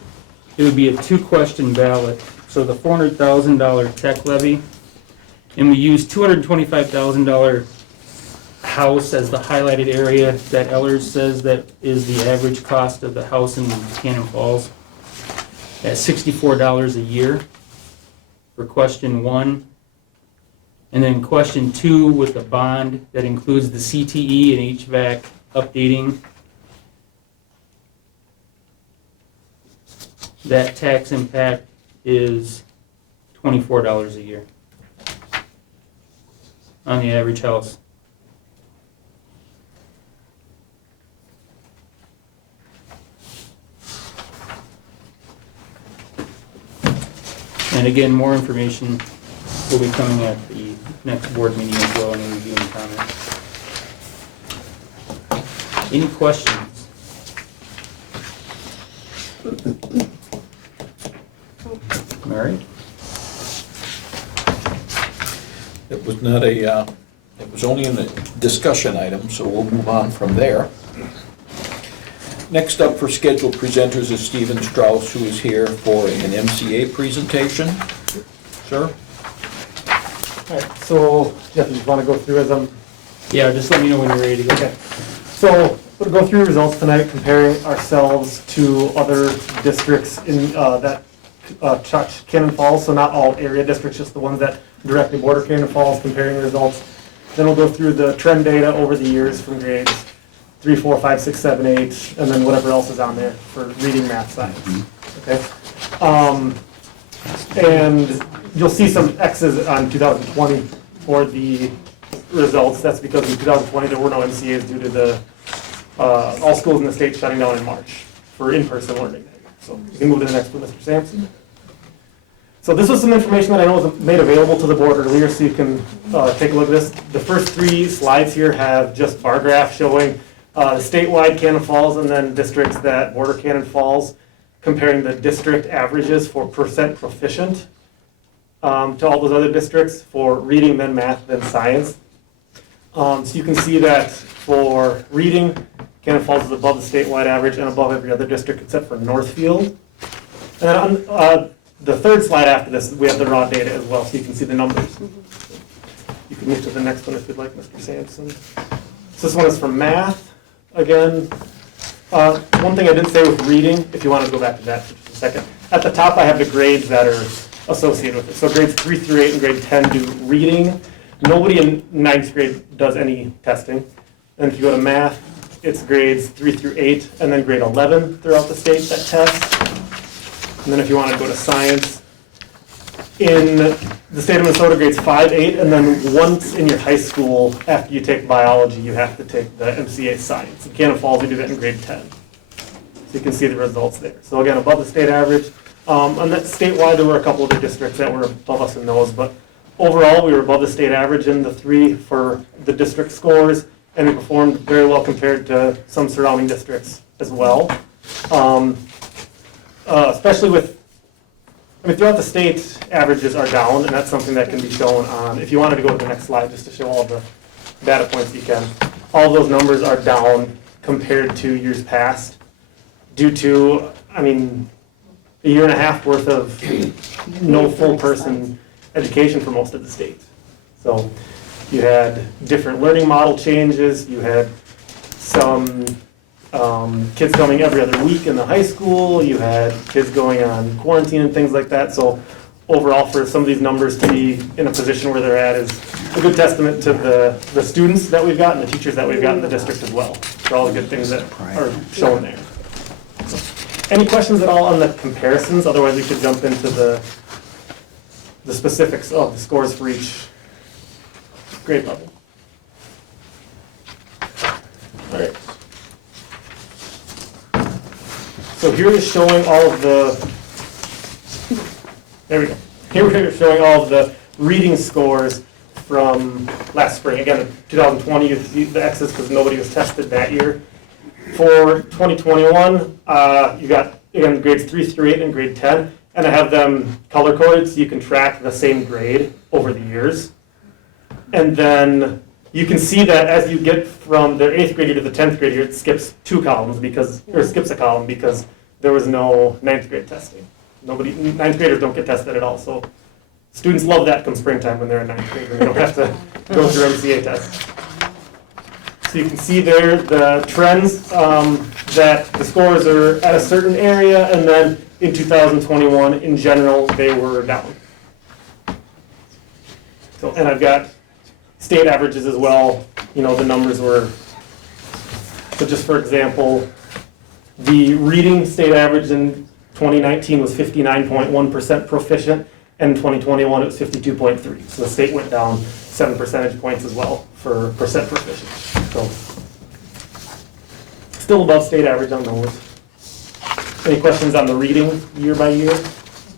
it would be a 2-question ballot. So the $400,000 tech levy, and we use $225,000 house as the highlighted area that Ehlers says that is the average cost of the house in Cannon Falls at $64 a year for question 1. And then question 2 with the bond that includes the CTE and HVAC updating. That tax impact is $24 a year on the average house. And again, more information will be coming at the next board meeting as well, and reviewing comments. Any questions? Mary? It was not a, it was only a discussion item, so we'll move on from there. Next up for scheduled presenters is Stephen Strauss, who is here for an MCA presentation. Sir? All right, so Jeff, you just want to go through as I'm... Yeah, just let me know when you're ready to go. Okay. So we'll go through results tonight, comparing ourselves to other districts in that touch Cannon Falls. So not all area districts, just the ones that directly border Cannon Falls, comparing results. Then we'll go through the trend data over the years from grades 3, 4, 5, 6, 7, 8, and then whatever else is on there for reading, math, science. Okay. And you'll see some X's on 2020 for the results. That's because in 2020 there were no MCAs due to the all schools in the state shutting down in March for in-person learning. So you can move to the next one, Mr. Sampson. So this was some information that I know was made available to the board earlier, so you can take a look at this. The first 3 slides here have just bar graphs showing statewide Cannon Falls and then districts that border Cannon Falls, comparing the district averages for percent proficient to all those other districts for reading, then math, then science. So you can see that for reading, Cannon Falls is above the statewide average and above every other district except for Northfield. And then on the third slide after this, we have the raw data as well, so you can see the numbers. You can move to the next one if you'd like, Mr. Sampson. So this one is for math. Again, one thing I didn't say with reading, if you want to go back to that for just a second. At the top, I have the grades that are associated with it. So grades 3 through 8 and grade 10 do reading. Nobody in 9th grade does any testing. And if you go to math, it's grades 3 through 8 and then grade 11 throughout the state that test. And then if you want to go to science, in the state of Minnesota, grades 5, 8, and then once in your high school, after you take biology, you have to take the MCA science. In Cannon Falls, you do that in grade 10. So you can see the results there. So again, above the state average, And that statewide, there were a couple of the districts that were above us in those, but overall, we were above the state average in the 3 for the district scores, and we performed very well compared to some surrounding districts as well. Especially with, throughout the state, averages are down, and that's something that can be shown on, if you wanted to go to the next slide, just to show all the data points you can. All those numbers are down compared to years past due to, a year and a half worth of no full person education for most of the state. So you had different learning model changes, you had some kids coming every other week in the high school, you had kids going on quarantine and things like that. So overall, for some of these numbers to be in a position where they're at is a good testament to the students that we've got and the teachers that we've got in the district as well, for all the good things that are shown there. So, any questions at all on the comparisons? Otherwise, we could jump into the specifics of the scores for each grade level. All right. So here is showing all of the, there we go. Here we're showing all of the reading scores from last spring. Again, 2020, you see the X's because nobody was tested that year. For 2021, you got, again, grades 3 through 8 and grade 10, and I have them color-coded so you can track the same grade over the years. And then you can see that as you get from the 8th grade year to the 10th grade year, it skips 2 columns skips a column because there was no 9th grade testing. 9th graders don't get tested at all. So students love that come springtime when they're in 9th grade, when they don't have to go through MCA tests. So you can see there the trends that the scores are at a certain area, and then in 2021, in general, they were down. So, and I've got state averages as well. The numbers were, so just for example, the reading state average in 2019 was 59.1% proficient, and in 2021 it was 52.3. So the state went down 7 percentage points as well for percent proficient. So still above state average on those. Any questions on the reading year by year,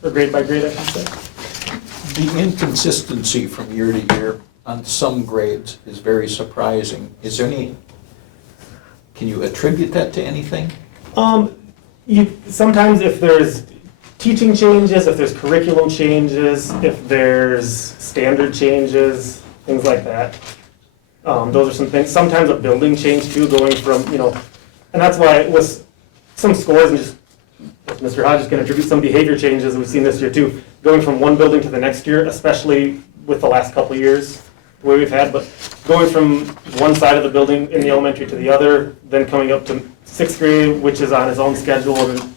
or grade by grade, I should say? The inconsistency from year to year on some grades is very surprising. Is there can you attribute that to anything? Sometimes if there's teaching changes, if there's curriculum changes, if there's standard changes, things like that. Those are some things. Sometimes a building change too, going from, and that's why with some scores, and just Mr. Hodges can attribute some behavior changes we've seen this year too, going from one building to the next year, especially with the last couple of years, the way we've had, but going from one side of the building in the elementary to the other, then coming up to 6th grade, which is on its own schedule, and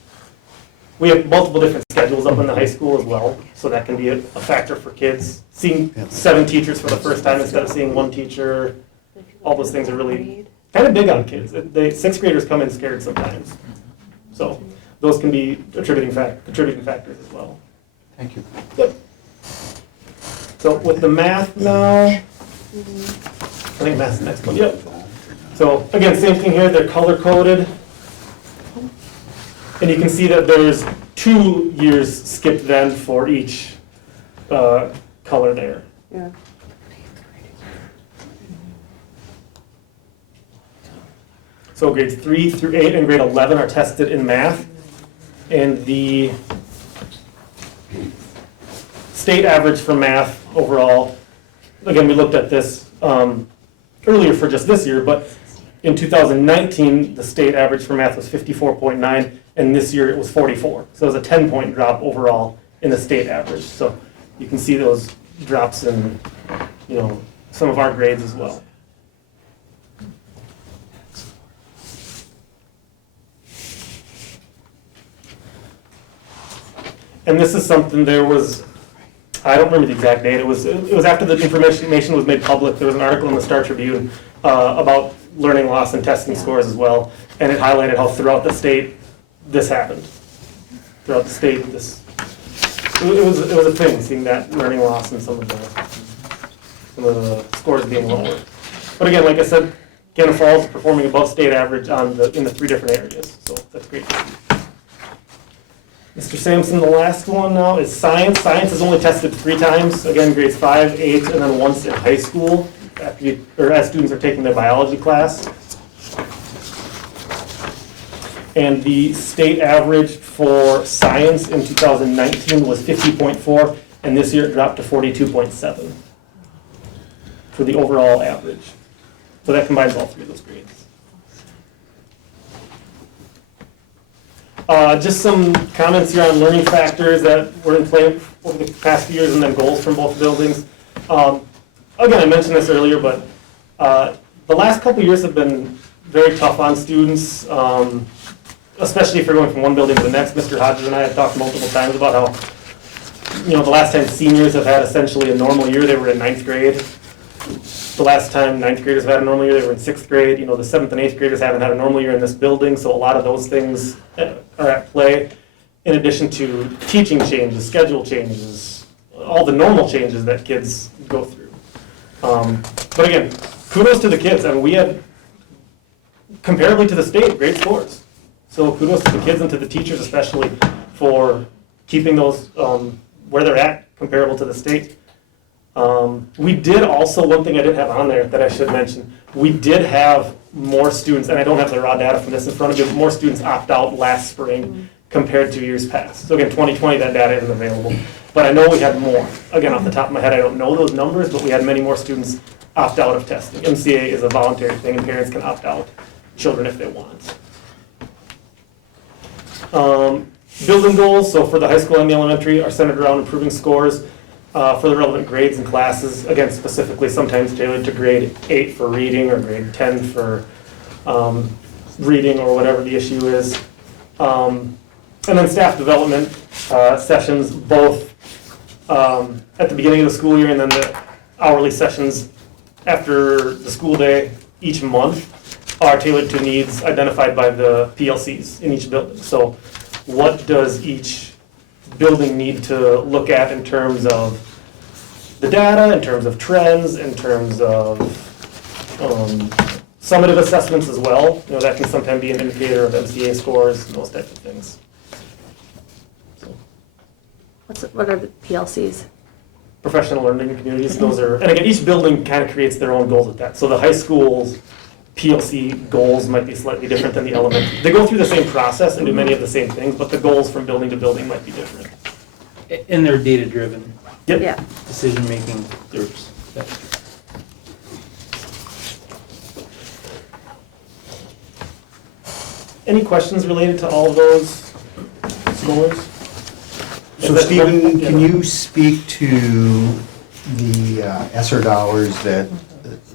we have multiple different schedules up in the high school as well, so that can be a factor for kids. Seeing 7 teachers for the first time instead of seeing 1 teacher, all those things are really kind of big on kids. 6th graders come in scared sometimes. So those can be contributing factors as well. Thank you. Yep. So with the math now, I think math's the next one. Yep. So again, same thing here, they're color-coded. And you can see that there's 2 years skipped then for each color there. Yeah. So grades 3 through 8 and grade 11 are tested in math. And the state average for math overall, again, we looked at this earlier for just this year, but in 2019, the state average for math was 54.9, and this year it was 44. So it was a 10-point drop overall in the state average. So you can see those drops in, some of our grades as well. And this is something I don't remember the exact date. It was after the information was made public. There was an article in the Star Tribune about learning loss and testing scores as well, and it highlighted how throughout the state this happened. Throughout the state, it was a thing, seeing that learning loss and some of the scores being lower. But again, like I said, Cannon Falls is performing above state average in the 3 different areas, so that's great to see. Mr. Sampson, the last one now is science. Science is only tested 3 times, again, grades 5, 8, and then once in high school, as students are taking their biology class. And the state average for science in 2019 was 50.4, and this year it dropped to 42.7 for the overall average. So that combines all 3 of those grades. Just some comments here on learning factors that were in play over the past few years and then goals from both buildings. Again, I mentioned this earlier, but the last couple of years have been very tough on students, especially if you're going from one building to the next. Mr. Hodges and I have talked multiple times about how, the last time seniors have had essentially a normal year, they were in 9th grade. The last time 9th graders have had a normal year, they were in 6th grade. The 7th and 8th graders haven't had a normal year in this building, so a lot of those things are at play, in addition to teaching changes, schedule changes, all the normal changes that kids go through. But again, kudos to the kids. I mean, we had, comparably to the state, great scores. So kudos to the kids and to the teachers especially for keeping those where they're at, comparable to the state. We did also, one thing I didn't have on there that I should mention, we did have more students, and I don't have the raw data from this in front of me, but more students opt out last spring compared to years past. So again, 2020, that data isn't available. But I know we had more. Again, off the top of my head, I don't know those numbers, but we had many more students opt out of testing. MCA is a voluntary thing, and parents can opt out children if they want. Building goals, so for the high school and the elementary, are centered around improving scores for the relevant grades and classes. Again, specifically sometimes tailored to grade 8 for reading or grade 10 for reading or whatever the issue is. And then staff development sessions, both at the beginning of the school year and then the hourly sessions after the school day each month are tailored to needs identified by the PLCs in each building. So what does each building need to look at in terms of the data, in terms of trends, in terms of summative assessments as well? That can sometimes be an indicator of MCA scores and those types of things. What are the PLCs? Professional learning communities, those are, and again, each building kind of creates their own goals with that. So the high school's PLC goals might be slightly different than the elementary. They go through the same process and do many of the same things, but the goals from building to building might be different. And they're data-driven Yep. Yeah. decision-making groups. Any questions related to all of those scores? So Stephen, can you speak to the ESSER dollars that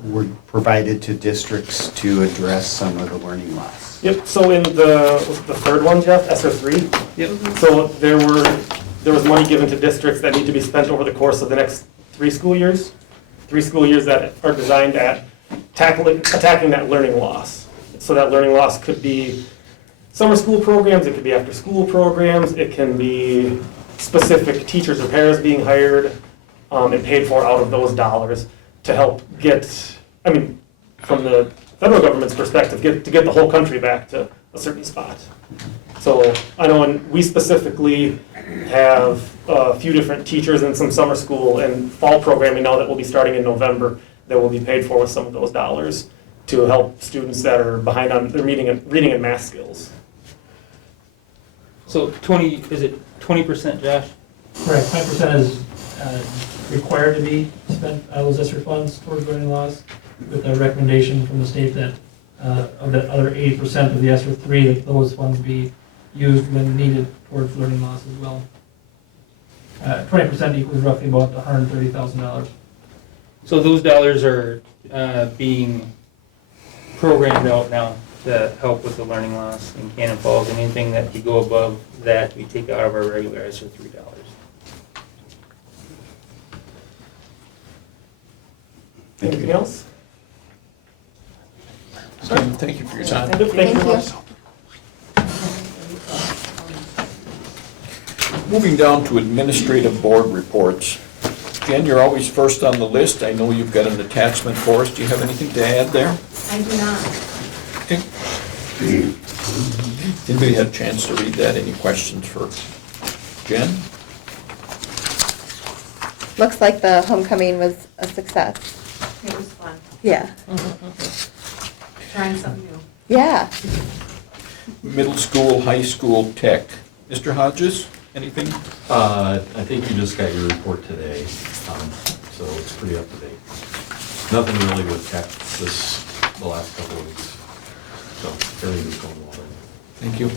were provided to districts to address some of the learning loss? Yep, so in the third one, Jeff, ESSER 3? Yep. So there was money given to districts that need to be spent over the course of the next 3 school years. 3 school years that are designed at attacking that learning loss. So that learning loss could be summer school programs, it could be after school programs, it can be specific teachers or paras being hired and paid for out of those dollars to help get, from the federal government's perspective, to get the whole country back to a certain spot. So I know we specifically have a few different teachers in some summer school and fall programming now that will be starting in November that will be paid for with some of those dollars to help students that are behind on their reading and math skills. So is it 20%, Josh? Correct, 5% is required to be spent out of those ESSER funds towards learning loss, with a recommendation from the state that of the other 80% of the ESSER 3, that those funds be used when needed towards learning loss as well. 20% equals roughly about $130,000. So those dollars are being programmed out now to help with the learning loss in Cannon Falls. Anything that could go above that, we take out of our regular ESSER $3. Anything else? Thank you for your time. Thank you very much. Moving down to administrative board reports. Jen, you're always first on the list. I know you've got an attachment for us. Do you have anything to add there? I do not. Okay. Anybody had a chance to read that? Any questions for Jen? Looks like the homecoming was a success. It was fun. Yeah. Trying something new. Yeah. Middle school, high school tech. Mr. Hodges, anything? I think you just got your report today, so it's pretty up to date. Nothing really with tech the last couple of weeks, so everything's going well. Thank you.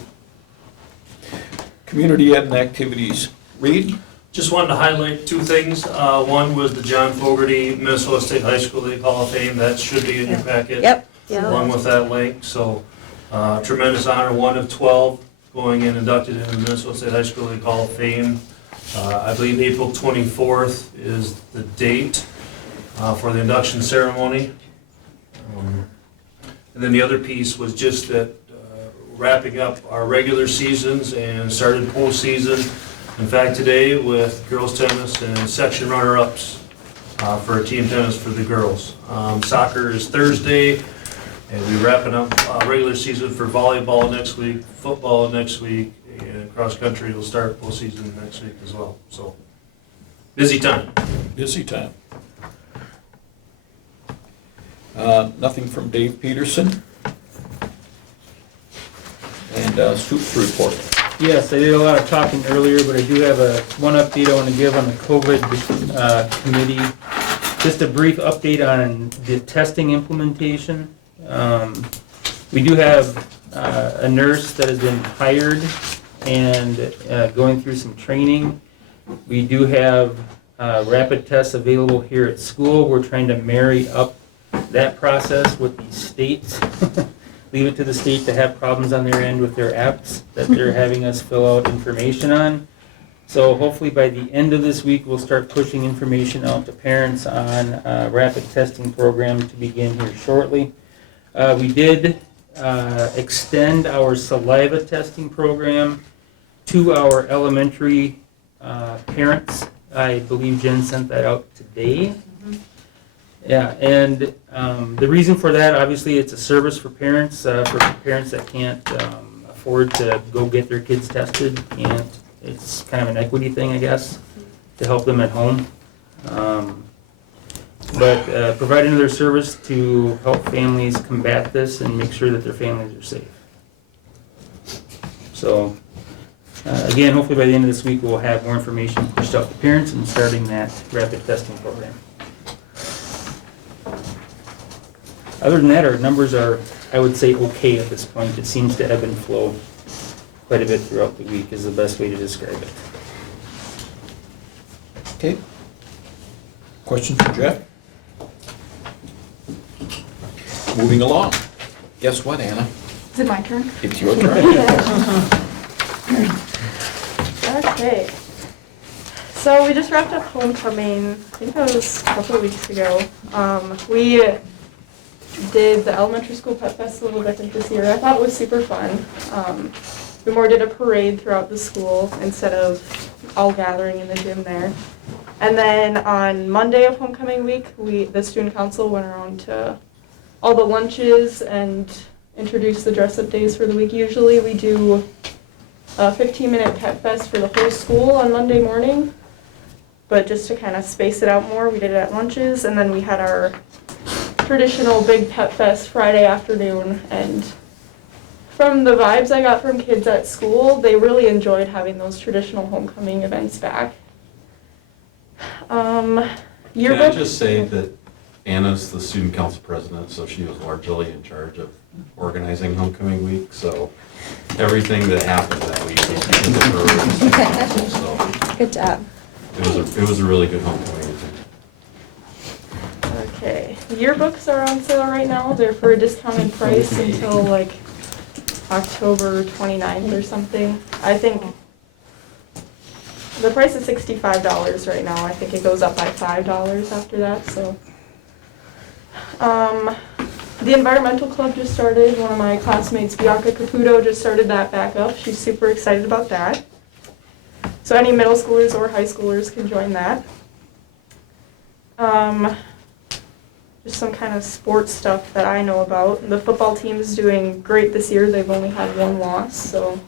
Community ed and activities. Reed? Just wanted to highlight two things. One was the John Fogerty Minnesota State High School League Hall of Fame. That should be in your packet. Yep. Along with that link. So tremendous honor, 1 of 12 going in inducted into the Minnesota State High School League Hall of Fame. I believe April 24th is the date for the induction ceremony. And then the other piece was just that wrapping up our regular seasons and started postseason. In fact, today with girls tennis and section runner-ups for team tennis for the girls. Soccer is Thursday, and we're wrapping up regular season for volleyball next week, football next week, and cross country will start postseason next week as well. So busy time. Busy time. Nothing from Dave Peterson. And Soup's report. Yes, I did a lot of talking earlier, but I do have one update I want to give on the COVID committee. Just a brief update on the testing implementation. We do have a nurse that has been hired and going through some training. We do have rapid tests available here at school. We're trying to marry up that process with the states. Leave it to the state to have problems on their end with their apps that they're having us fill out information on. So hopefully by the end of this week, we'll start pushing information out to parents on a rapid testing program to begin here shortly. We did extend our saliva testing program to our elementary parents. I believe Jen sent that out today. Yeah, and the reason for that, obviously, it's a service for parents that can't afford to go get their kids tested, and it's kind of an equity thing, I guess, to help them at home. But providing another service to help families combat this and make sure that their families are safe. So, again, hopefully by the end of this week, we'll have more information pushed out to parents and starting that rapid testing program. Other than that, our numbers are, I would say, okay at this point. It seems to ebb and flow quite a bit throughout the week is the best way to describe it. Okay. Questions for Jeff? Moving along. Guess what, Anna? Is it my turn? It's your turn. Okay. So we just wrapped up homecoming, I think that was a couple of weeks ago. We did the elementary school pet fest a little bit this year. I thought it was super fun. We more did a parade throughout the school instead of all gathering in the gym there. And then on Monday of homecoming week, the student council went around to all the lunches and introduced the dress-up days for the week. Usually we do a 15-minute pet fest for the whole school on Monday morning, but just to kind of space it out more, we did it at lunches, and then we had our traditional big pet fest Friday afternoon. And from the vibes I got from kids at school, they really enjoyed having those traditional homecoming events back. Can I just say that Anna's the student council president, so she was largely in charge of organizing homecoming week, so everything that happened that week was because of her and the student council, so Good job. it was a really good homecoming weekend. Okay, yearbooks are on sale right now. They're for a discounted price until like October 29th or something. I think the price is $65 right now. I think it goes up by $5 after that, so. The environmental club just started. One of my classmates, Bianca Caputo, just started that back up. She's super excited about that. So any middle schoolers or high schoolers can join that. Just some kind of sports stuff that I know about. The football team is doing great this year. They've only had one loss, so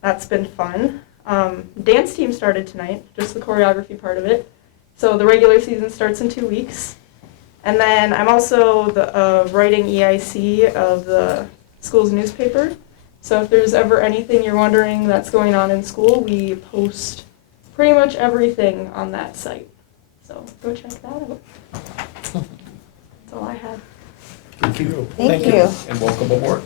that's been fun. Dance team started tonight, just the choreography part of it. So the regular season starts in 2 weeks. And then I'm also the writing EIC of the school's newspaper. So if there's ever anything you're wondering that's going on in school, we post pretty much everything on that site. So go check that out. That's all I have. Thank you. Thank you. And welcome aboard.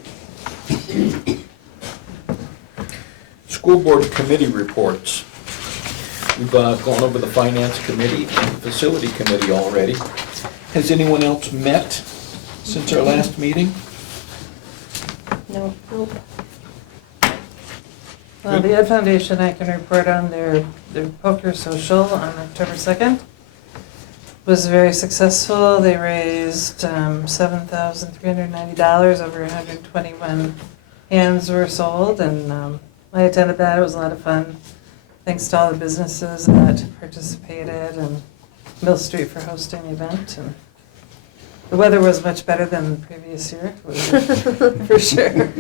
School board committee reports. We've gone over the finance committee and the facility committee already. Has anyone else met since our last meeting? No. Nope. Well, the Ed Foundation, I can report on their poker social on October 2nd. Was very successful. They raised $7,390, over 121 hands were sold, and I attended that. It was a lot of fun. Thanks to all the businesses that participated, and Mill Street for hosting the event. And the weather was much better than the previous year, for sure.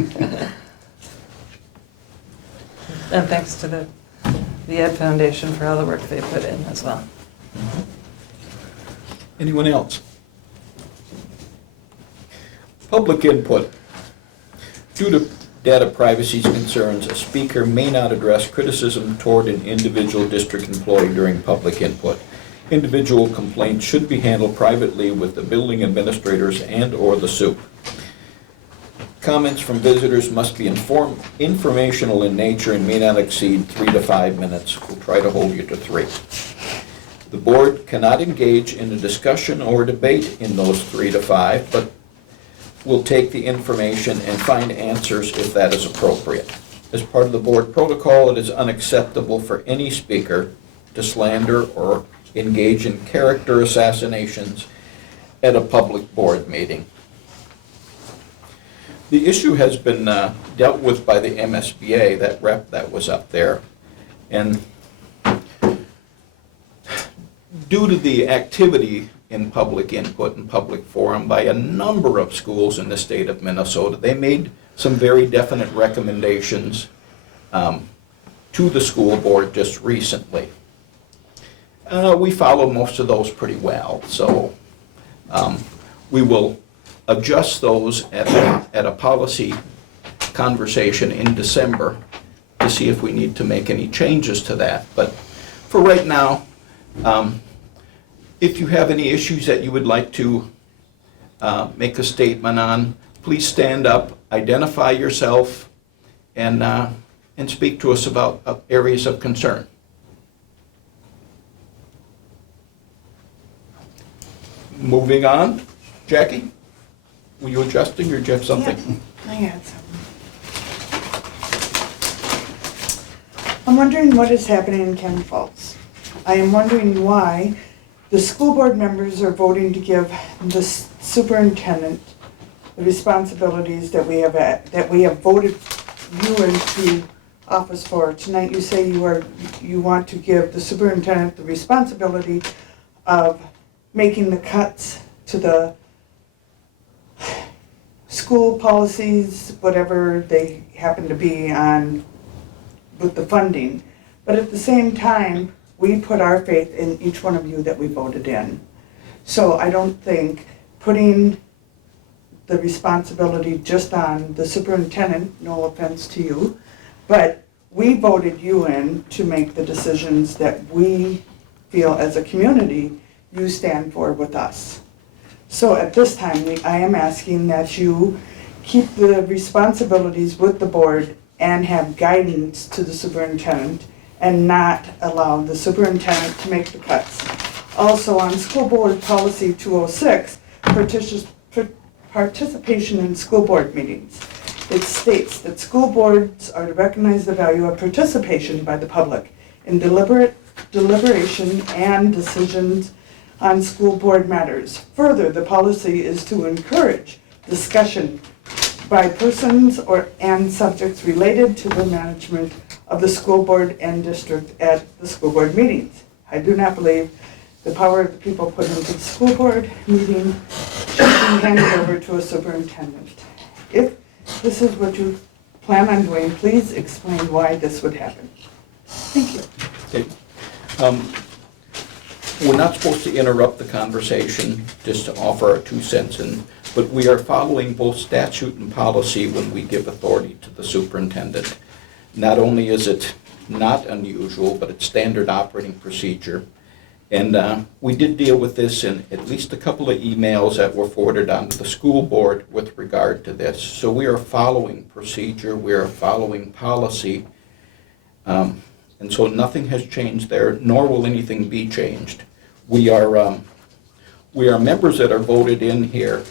And thanks to the Ed Foundation for all the work they put in as well. Anyone else? Public input. Due to data privacy concerns, a speaker may not address criticism toward an individual district employee during public input. Individual complaints should be handled privately with the building administrators and/or the SUP. Comments from visitors must be informational in nature and may not exceed 3 to 5 minutes. We'll try to hold you to 3. The board cannot engage in a discussion or debate in those 3 to 5, but will take the information and find answers if that is appropriate. As part of the board protocol, it is unacceptable for any speaker to slander or engage in character assassinations at a public board meeting. The issue has been dealt with by the MSBA, that rep that was up there, and due to the activity in public input and public forum by a number of schools in the state of Minnesota, they made some very definite recommendations to the school board just recently. We follow most of those pretty well, so we will adjust those at a policy conversation in December to see if we need to make any changes to that. But for right now, if you have any issues that you would like to make a statement on, please stand up, identify yourself, and speak to us about areas of concern. Moving on, Jackie, were you adjusting or did you have something? Yeah, I had something. I'm wondering what is happening in Cannon Falls. I am wondering why the school board members are voting to give the superintendent the responsibilities that we have voted you into office for. Tonight you say you want to give the superintendent the responsibility of making the cuts to the school policies, whatever they happen to be on with the funding. But at the same time, we put our faith in each one of you that we voted in. So I don't think putting the responsibility just on the superintendent, no offense to you, but we voted you in to make the decisions that we feel as a community you stand for with us. So at this time, I am asking that you keep the responsibilities with the board and have guidance to the superintendent and not allow the superintendent to make the cuts. Also on School Board Policy 206, participation in school board meetings. It states that school boards are to recognize the value of participation by the public in deliberation and decisions on school board matters. Further, the policy is to encourage discussion by persons and subjects related to the management of the school board and district at the school board meetings. I do not believe the power of the people put into the school board meeting should be handed over to a superintendent. If this is what you plan on doing, please explain why this would happen. Thank you. Okay. We're not supposed to interrupt the conversation, just to offer our 2 cents in, but we are following both statute and policy when we give authority to the superintendent. Not only is it not unusual, but it's standard operating procedure. And we did deal with this in at least a couple of emails that were forwarded on to the school board with regard to this. So we are following procedure, we are following policy. And so nothing has changed there, nor will anything be changed. We are members that are voted in here,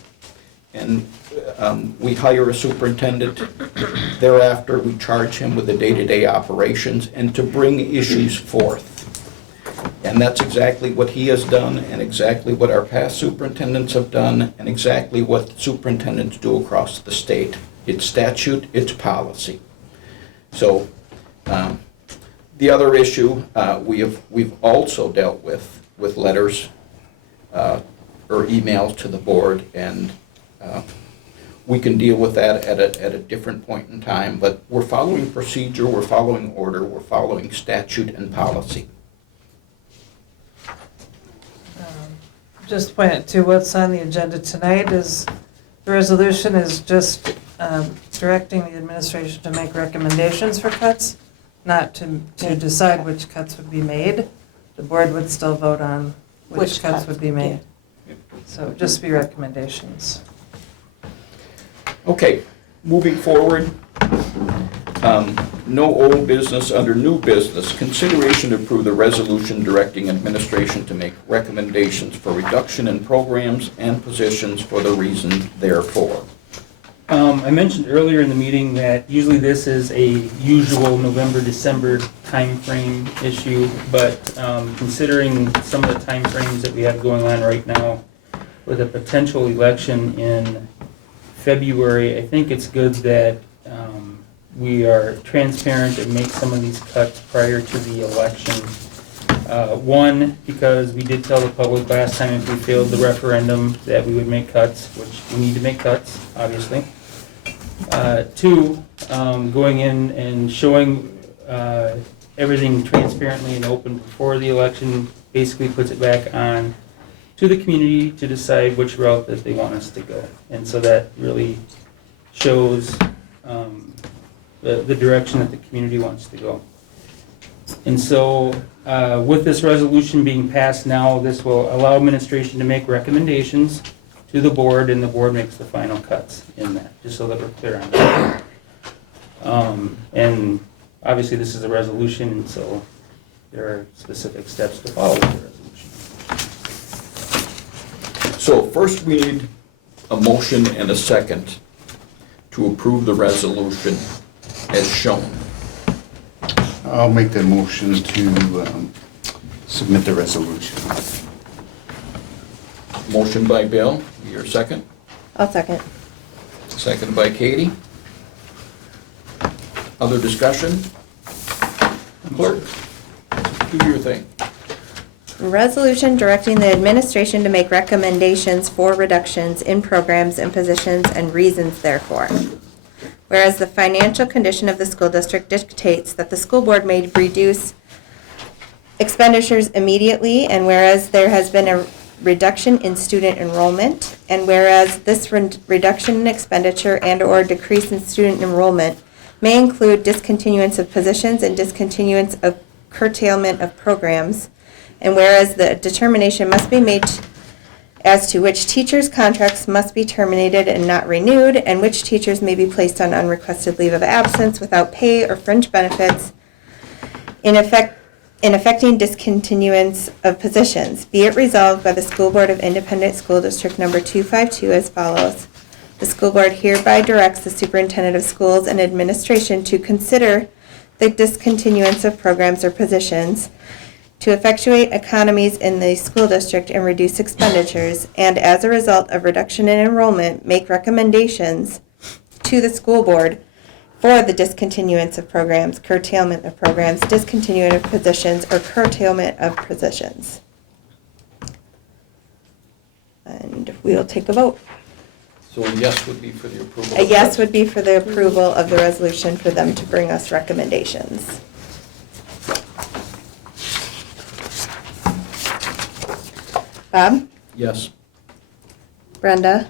and we hire a superintendent. Thereafter, we charge him with the day-to-day operations and to bring issues forth. And that's exactly what he has done, and exactly what our past superintendents have done, and exactly what superintendents do across the state. It's statute, it's policy. So, the other issue we've also dealt with letters or emails to the board, and we can deal with that at a different point in time, but we're following procedure, we're following order, we're following statute and policy. Just point to what's on the agenda tonight is, the resolution is just directing the administration to make recommendations for cuts, not to decide which cuts would be made. The board would still vote on which cuts would be made. So just be recommendations. Okay, moving forward, no old business under new business. Consideration to approve the resolution directing administration to make recommendations for reduction in programs and positions for the reason therefore. I mentioned earlier in the meeting that usually this is a usual November-December timeframe issue, but considering some of the timeframes that we have going on right now with a potential election in February, I think it's good that we are transparent and make some of these cuts prior to the election. One, because we did tell the public last time if we failed the referendum that we would make cuts, which we need to make cuts, obviously. Two, going in and showing everything transparently and open before the election basically puts it back on to the community to decide which route that they want us to go. And so that really shows the direction that the community wants to go. And so with this resolution being passed now, this will allow administration to make recommendations to the board, and the board makes the final cuts in that, just so that we're clear on that. And obviously this is a resolution, and so there are specific steps to follow with the resolution. So first we need a motion and a second to approve the resolution as shown. I'll make the motion to submit the resolution. Motion by Bill, your second. I'll second. Second by Katie. Other discussion? Clerk, do your thing. Resolution directing the administration to make recommendations for reductions in programs and positions and reasons therefore. Whereas the financial condition of the school district dictates that the school board may reduce expenditures immediately, and whereas there has been a reduction in student enrollment, and whereas this reduction in expenditure and/or decrease in student enrollment may include discontinuance of positions and discontinuance of curtailment of programs, and whereas the determination must be made as to which teachers' contracts must be terminated and not renewed, and which teachers may be placed on unrequested leave of absence without pay or fringe benefits in affecting discontinuance of positions. Be it resolved by the School Board of Independent School District Number 252 as follows. The school board hereby directs the superintendent of schools and administration to consider the discontinuance of programs or positions, to effectuate economies in the school district and reduce expenditures, and as a result of reduction in enrollment, make recommendations to the school board for the discontinuance of programs, curtailment of programs, discontinuance of positions, or curtailment of positions. And we will take a vote. So a yes would be for the approval. A yes would be for the approval of the resolution for them to bring us recommendations. Bob, Yes. Brenda,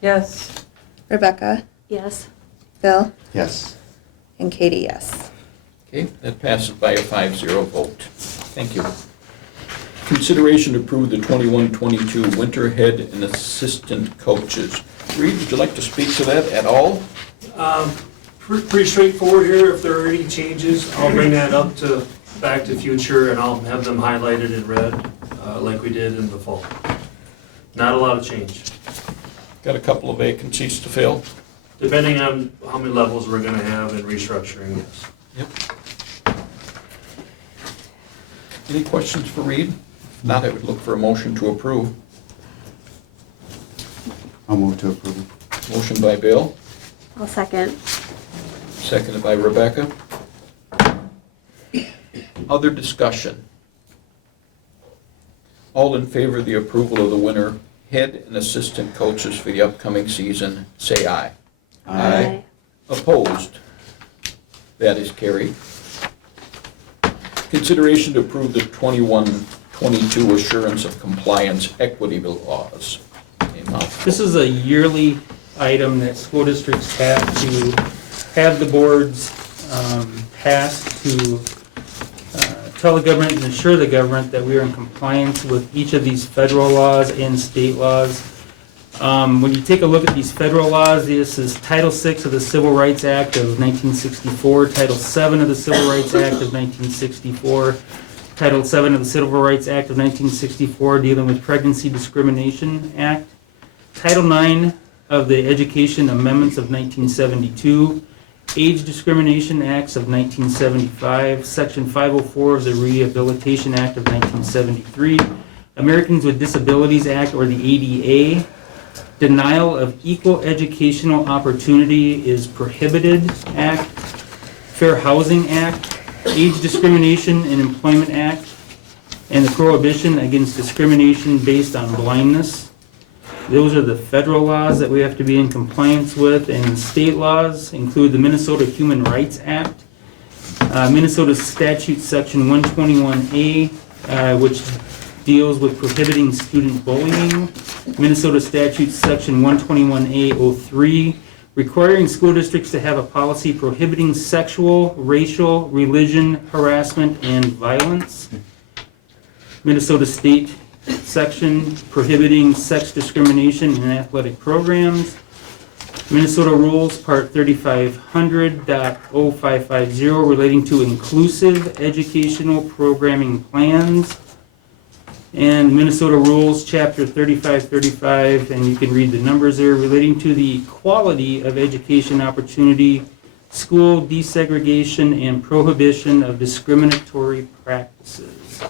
Yes. Rebecca, Yes. Bill, Yes. and Katie, yes. Okay, that passes by a 5-0 vote. Thank you. Consideration to approve the 21-22 winter head and assistant coaches. Reed, would you like to speak to that at all? Pretty straightforward here. If there are any changes, I'll bring that up to Back to Future and I'll have them highlighted in red like we did in the fall. Not a lot of change, Got a couple of vacancies to fill? depending on how many levels we're gonna have in restructuring, yes. Yep. Any questions for Reed? If not, I would look for a motion to approve. I'll move to approve. Motion by Bill, I'll second. seconded by Rebecca. Other discussion? All in favor of the approval of the winter head and assistant coaches for the upcoming season, say aye. Aye. Opposed? That is carried. Consideration to approve the 21-22 assurance of compliance equity laws. Came out. This is a yearly item that school districts have to have the boards pass to tell the government and assure the government that we are in compliance with each of these federal laws and state laws. When you take a look at these federal laws, this is Title VI of the Civil Rights Act of 1964, Title VII of the Civil Rights Act of 1964, Title VII of the Civil Rights Act of 1964 dealing with Pregnancy Discrimination Act, Title IX of the Education Amendments of 1972, Age Discrimination Acts of 1975, Section 504 of the Rehabilitation Act of 1973, Americans with Disabilities Act or the ADA, Denial of Equal Educational Opportunity is Prohibited Act, Fair Housing Act, Age Discrimination and Employment Act, and the Prohibition Against Discrimination Based on Blindness. Those are the federal laws that we have to be in compliance with, and state laws include the Minnesota Human Rights Act, Minnesota Statute Section 121A, which deals with prohibiting student bullying, Minnesota Statute Section 121A03, requiring school districts to have a policy prohibiting sexual, racial, religion, harassment, and violence, Minnesota State Section prohibiting sex discrimination in athletic programs, Minnesota Rules Part 3500.0550 relating to inclusive educational programming plans, and Minnesota Rules Chapter 3535, and you can read the numbers there, relating to the quality of education opportunity, school desegregation, and prohibition of discriminatory practices.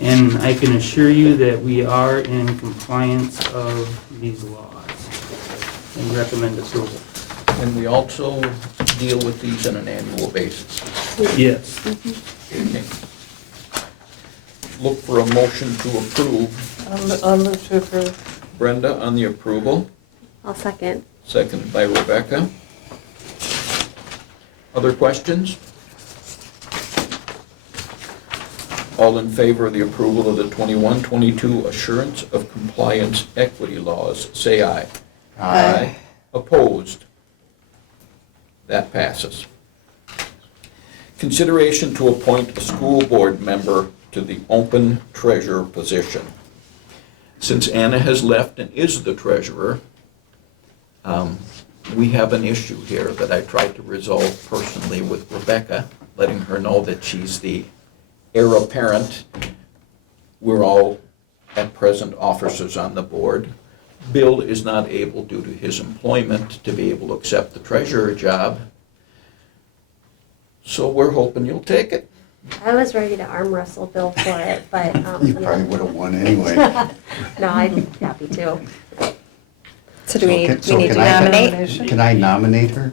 And I can assure you that we are in compliance of these laws and recommend approval. And we also deal with these on an annual basis. Yes. Okay. Look for a motion to approve. I'll move to approve. Brenda on the approval, I'll second. seconded by Rebecca. Other questions? All in favor of the approval of the 21-22 Assurance of Compliance Equity Laws, say aye. Aye. Opposed? That passes. Consideration to appoint a school board member to the open treasurer position. Since Anna has left and is the treasurer, we have an issue here that I tried to resolve personally with Rebecca, letting her know that she's the heir apparent. We're all at present officers on the board. Bill is not able, due to his employment, to be able to accept the treasurer job. So we're hoping you'll take it. I was ready to arm wrestle Bill for it, but, You probably would have won anyway. no, I'd be happy to. So do we So need to can I- nominate? Can I nominate her?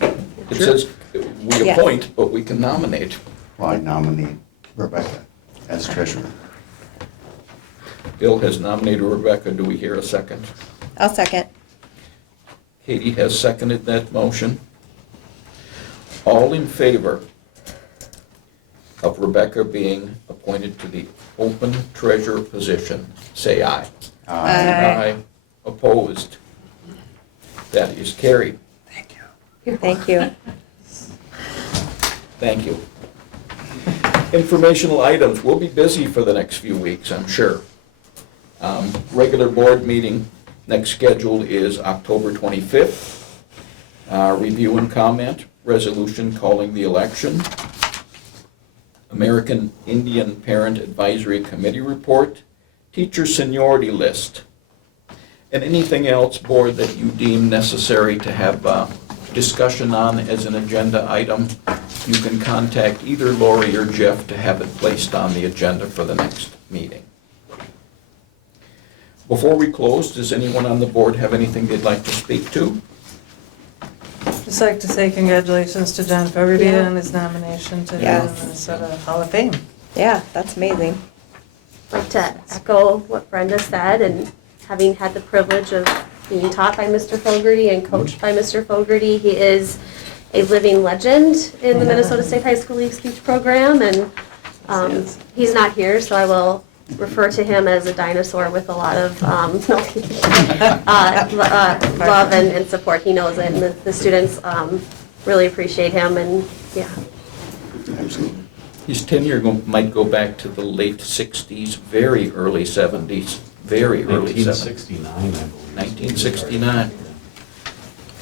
It says we Yes. appoint, but we can nominate. Well, I nominate Rebecca as treasurer. Bill has nominated Rebecca. Do we hear a second? I'll second. Katie has seconded that motion. All in favor of Rebecca being appointed to the open treasurer position, say aye. Aye. Opposed? That is carried. Thank you. Thank you. Informational items, we'll be busy for the next few weeks, I'm sure. Regular board meeting, next scheduled is October 25th. Review and comment, resolution calling the election. American Indian Parent Advisory Committee report, teacher seniority list, and anything else, board, that you deem necessary to have discussion on as an agenda item. You can contact either Lori or Jeff to have it placed on the agenda for the next meeting. Before we close, does anyone on the board have anything they'd like to speak to? Just like to say congratulations to John Fogarty Yeah. on his nomination to the Yes. Minnesota Hall of Fame. Yeah, that's amazing. I'd like to echo what Brenda said, and having had the privilege of being taught by Mr. Fogarty and coached by Mr. Fogarty, he is a living legend in the Minnesota State High School League speech program, and he's not here, so I will refer to him as a dinosaur with a lot of love and support. He knows it, and the students really appreciate him, and yeah. Absolutely. His tenure might go back to the late 60s, very early 70s, very early 70s. 1969, I believe. 1969.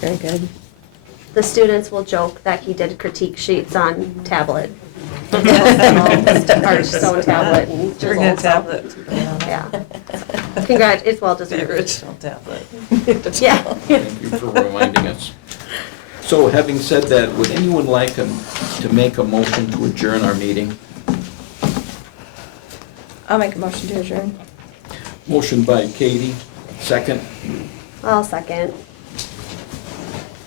Very good. The students will joke that he did critique sheets on tablet. Or stone tablet and Bring a chisel, so, tablet. yeah. Congrats, it's well The deserved. original tablet. Yeah. Thank you for reminding us. So having said that, would anyone like to make a motion to adjourn our meeting? I'll make a motion to adjourn. Motion by Katie, second. I'll second.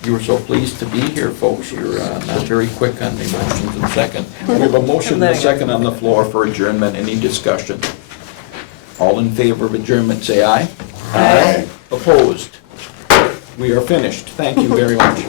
You were so pleased to be here, folks. You're not very quick on the motions and second. We have a motion and a second on the floor for adjournment. Any discussion? All in favor of adjournment, say aye. Aye. Opposed? We are finished. Thank you very much.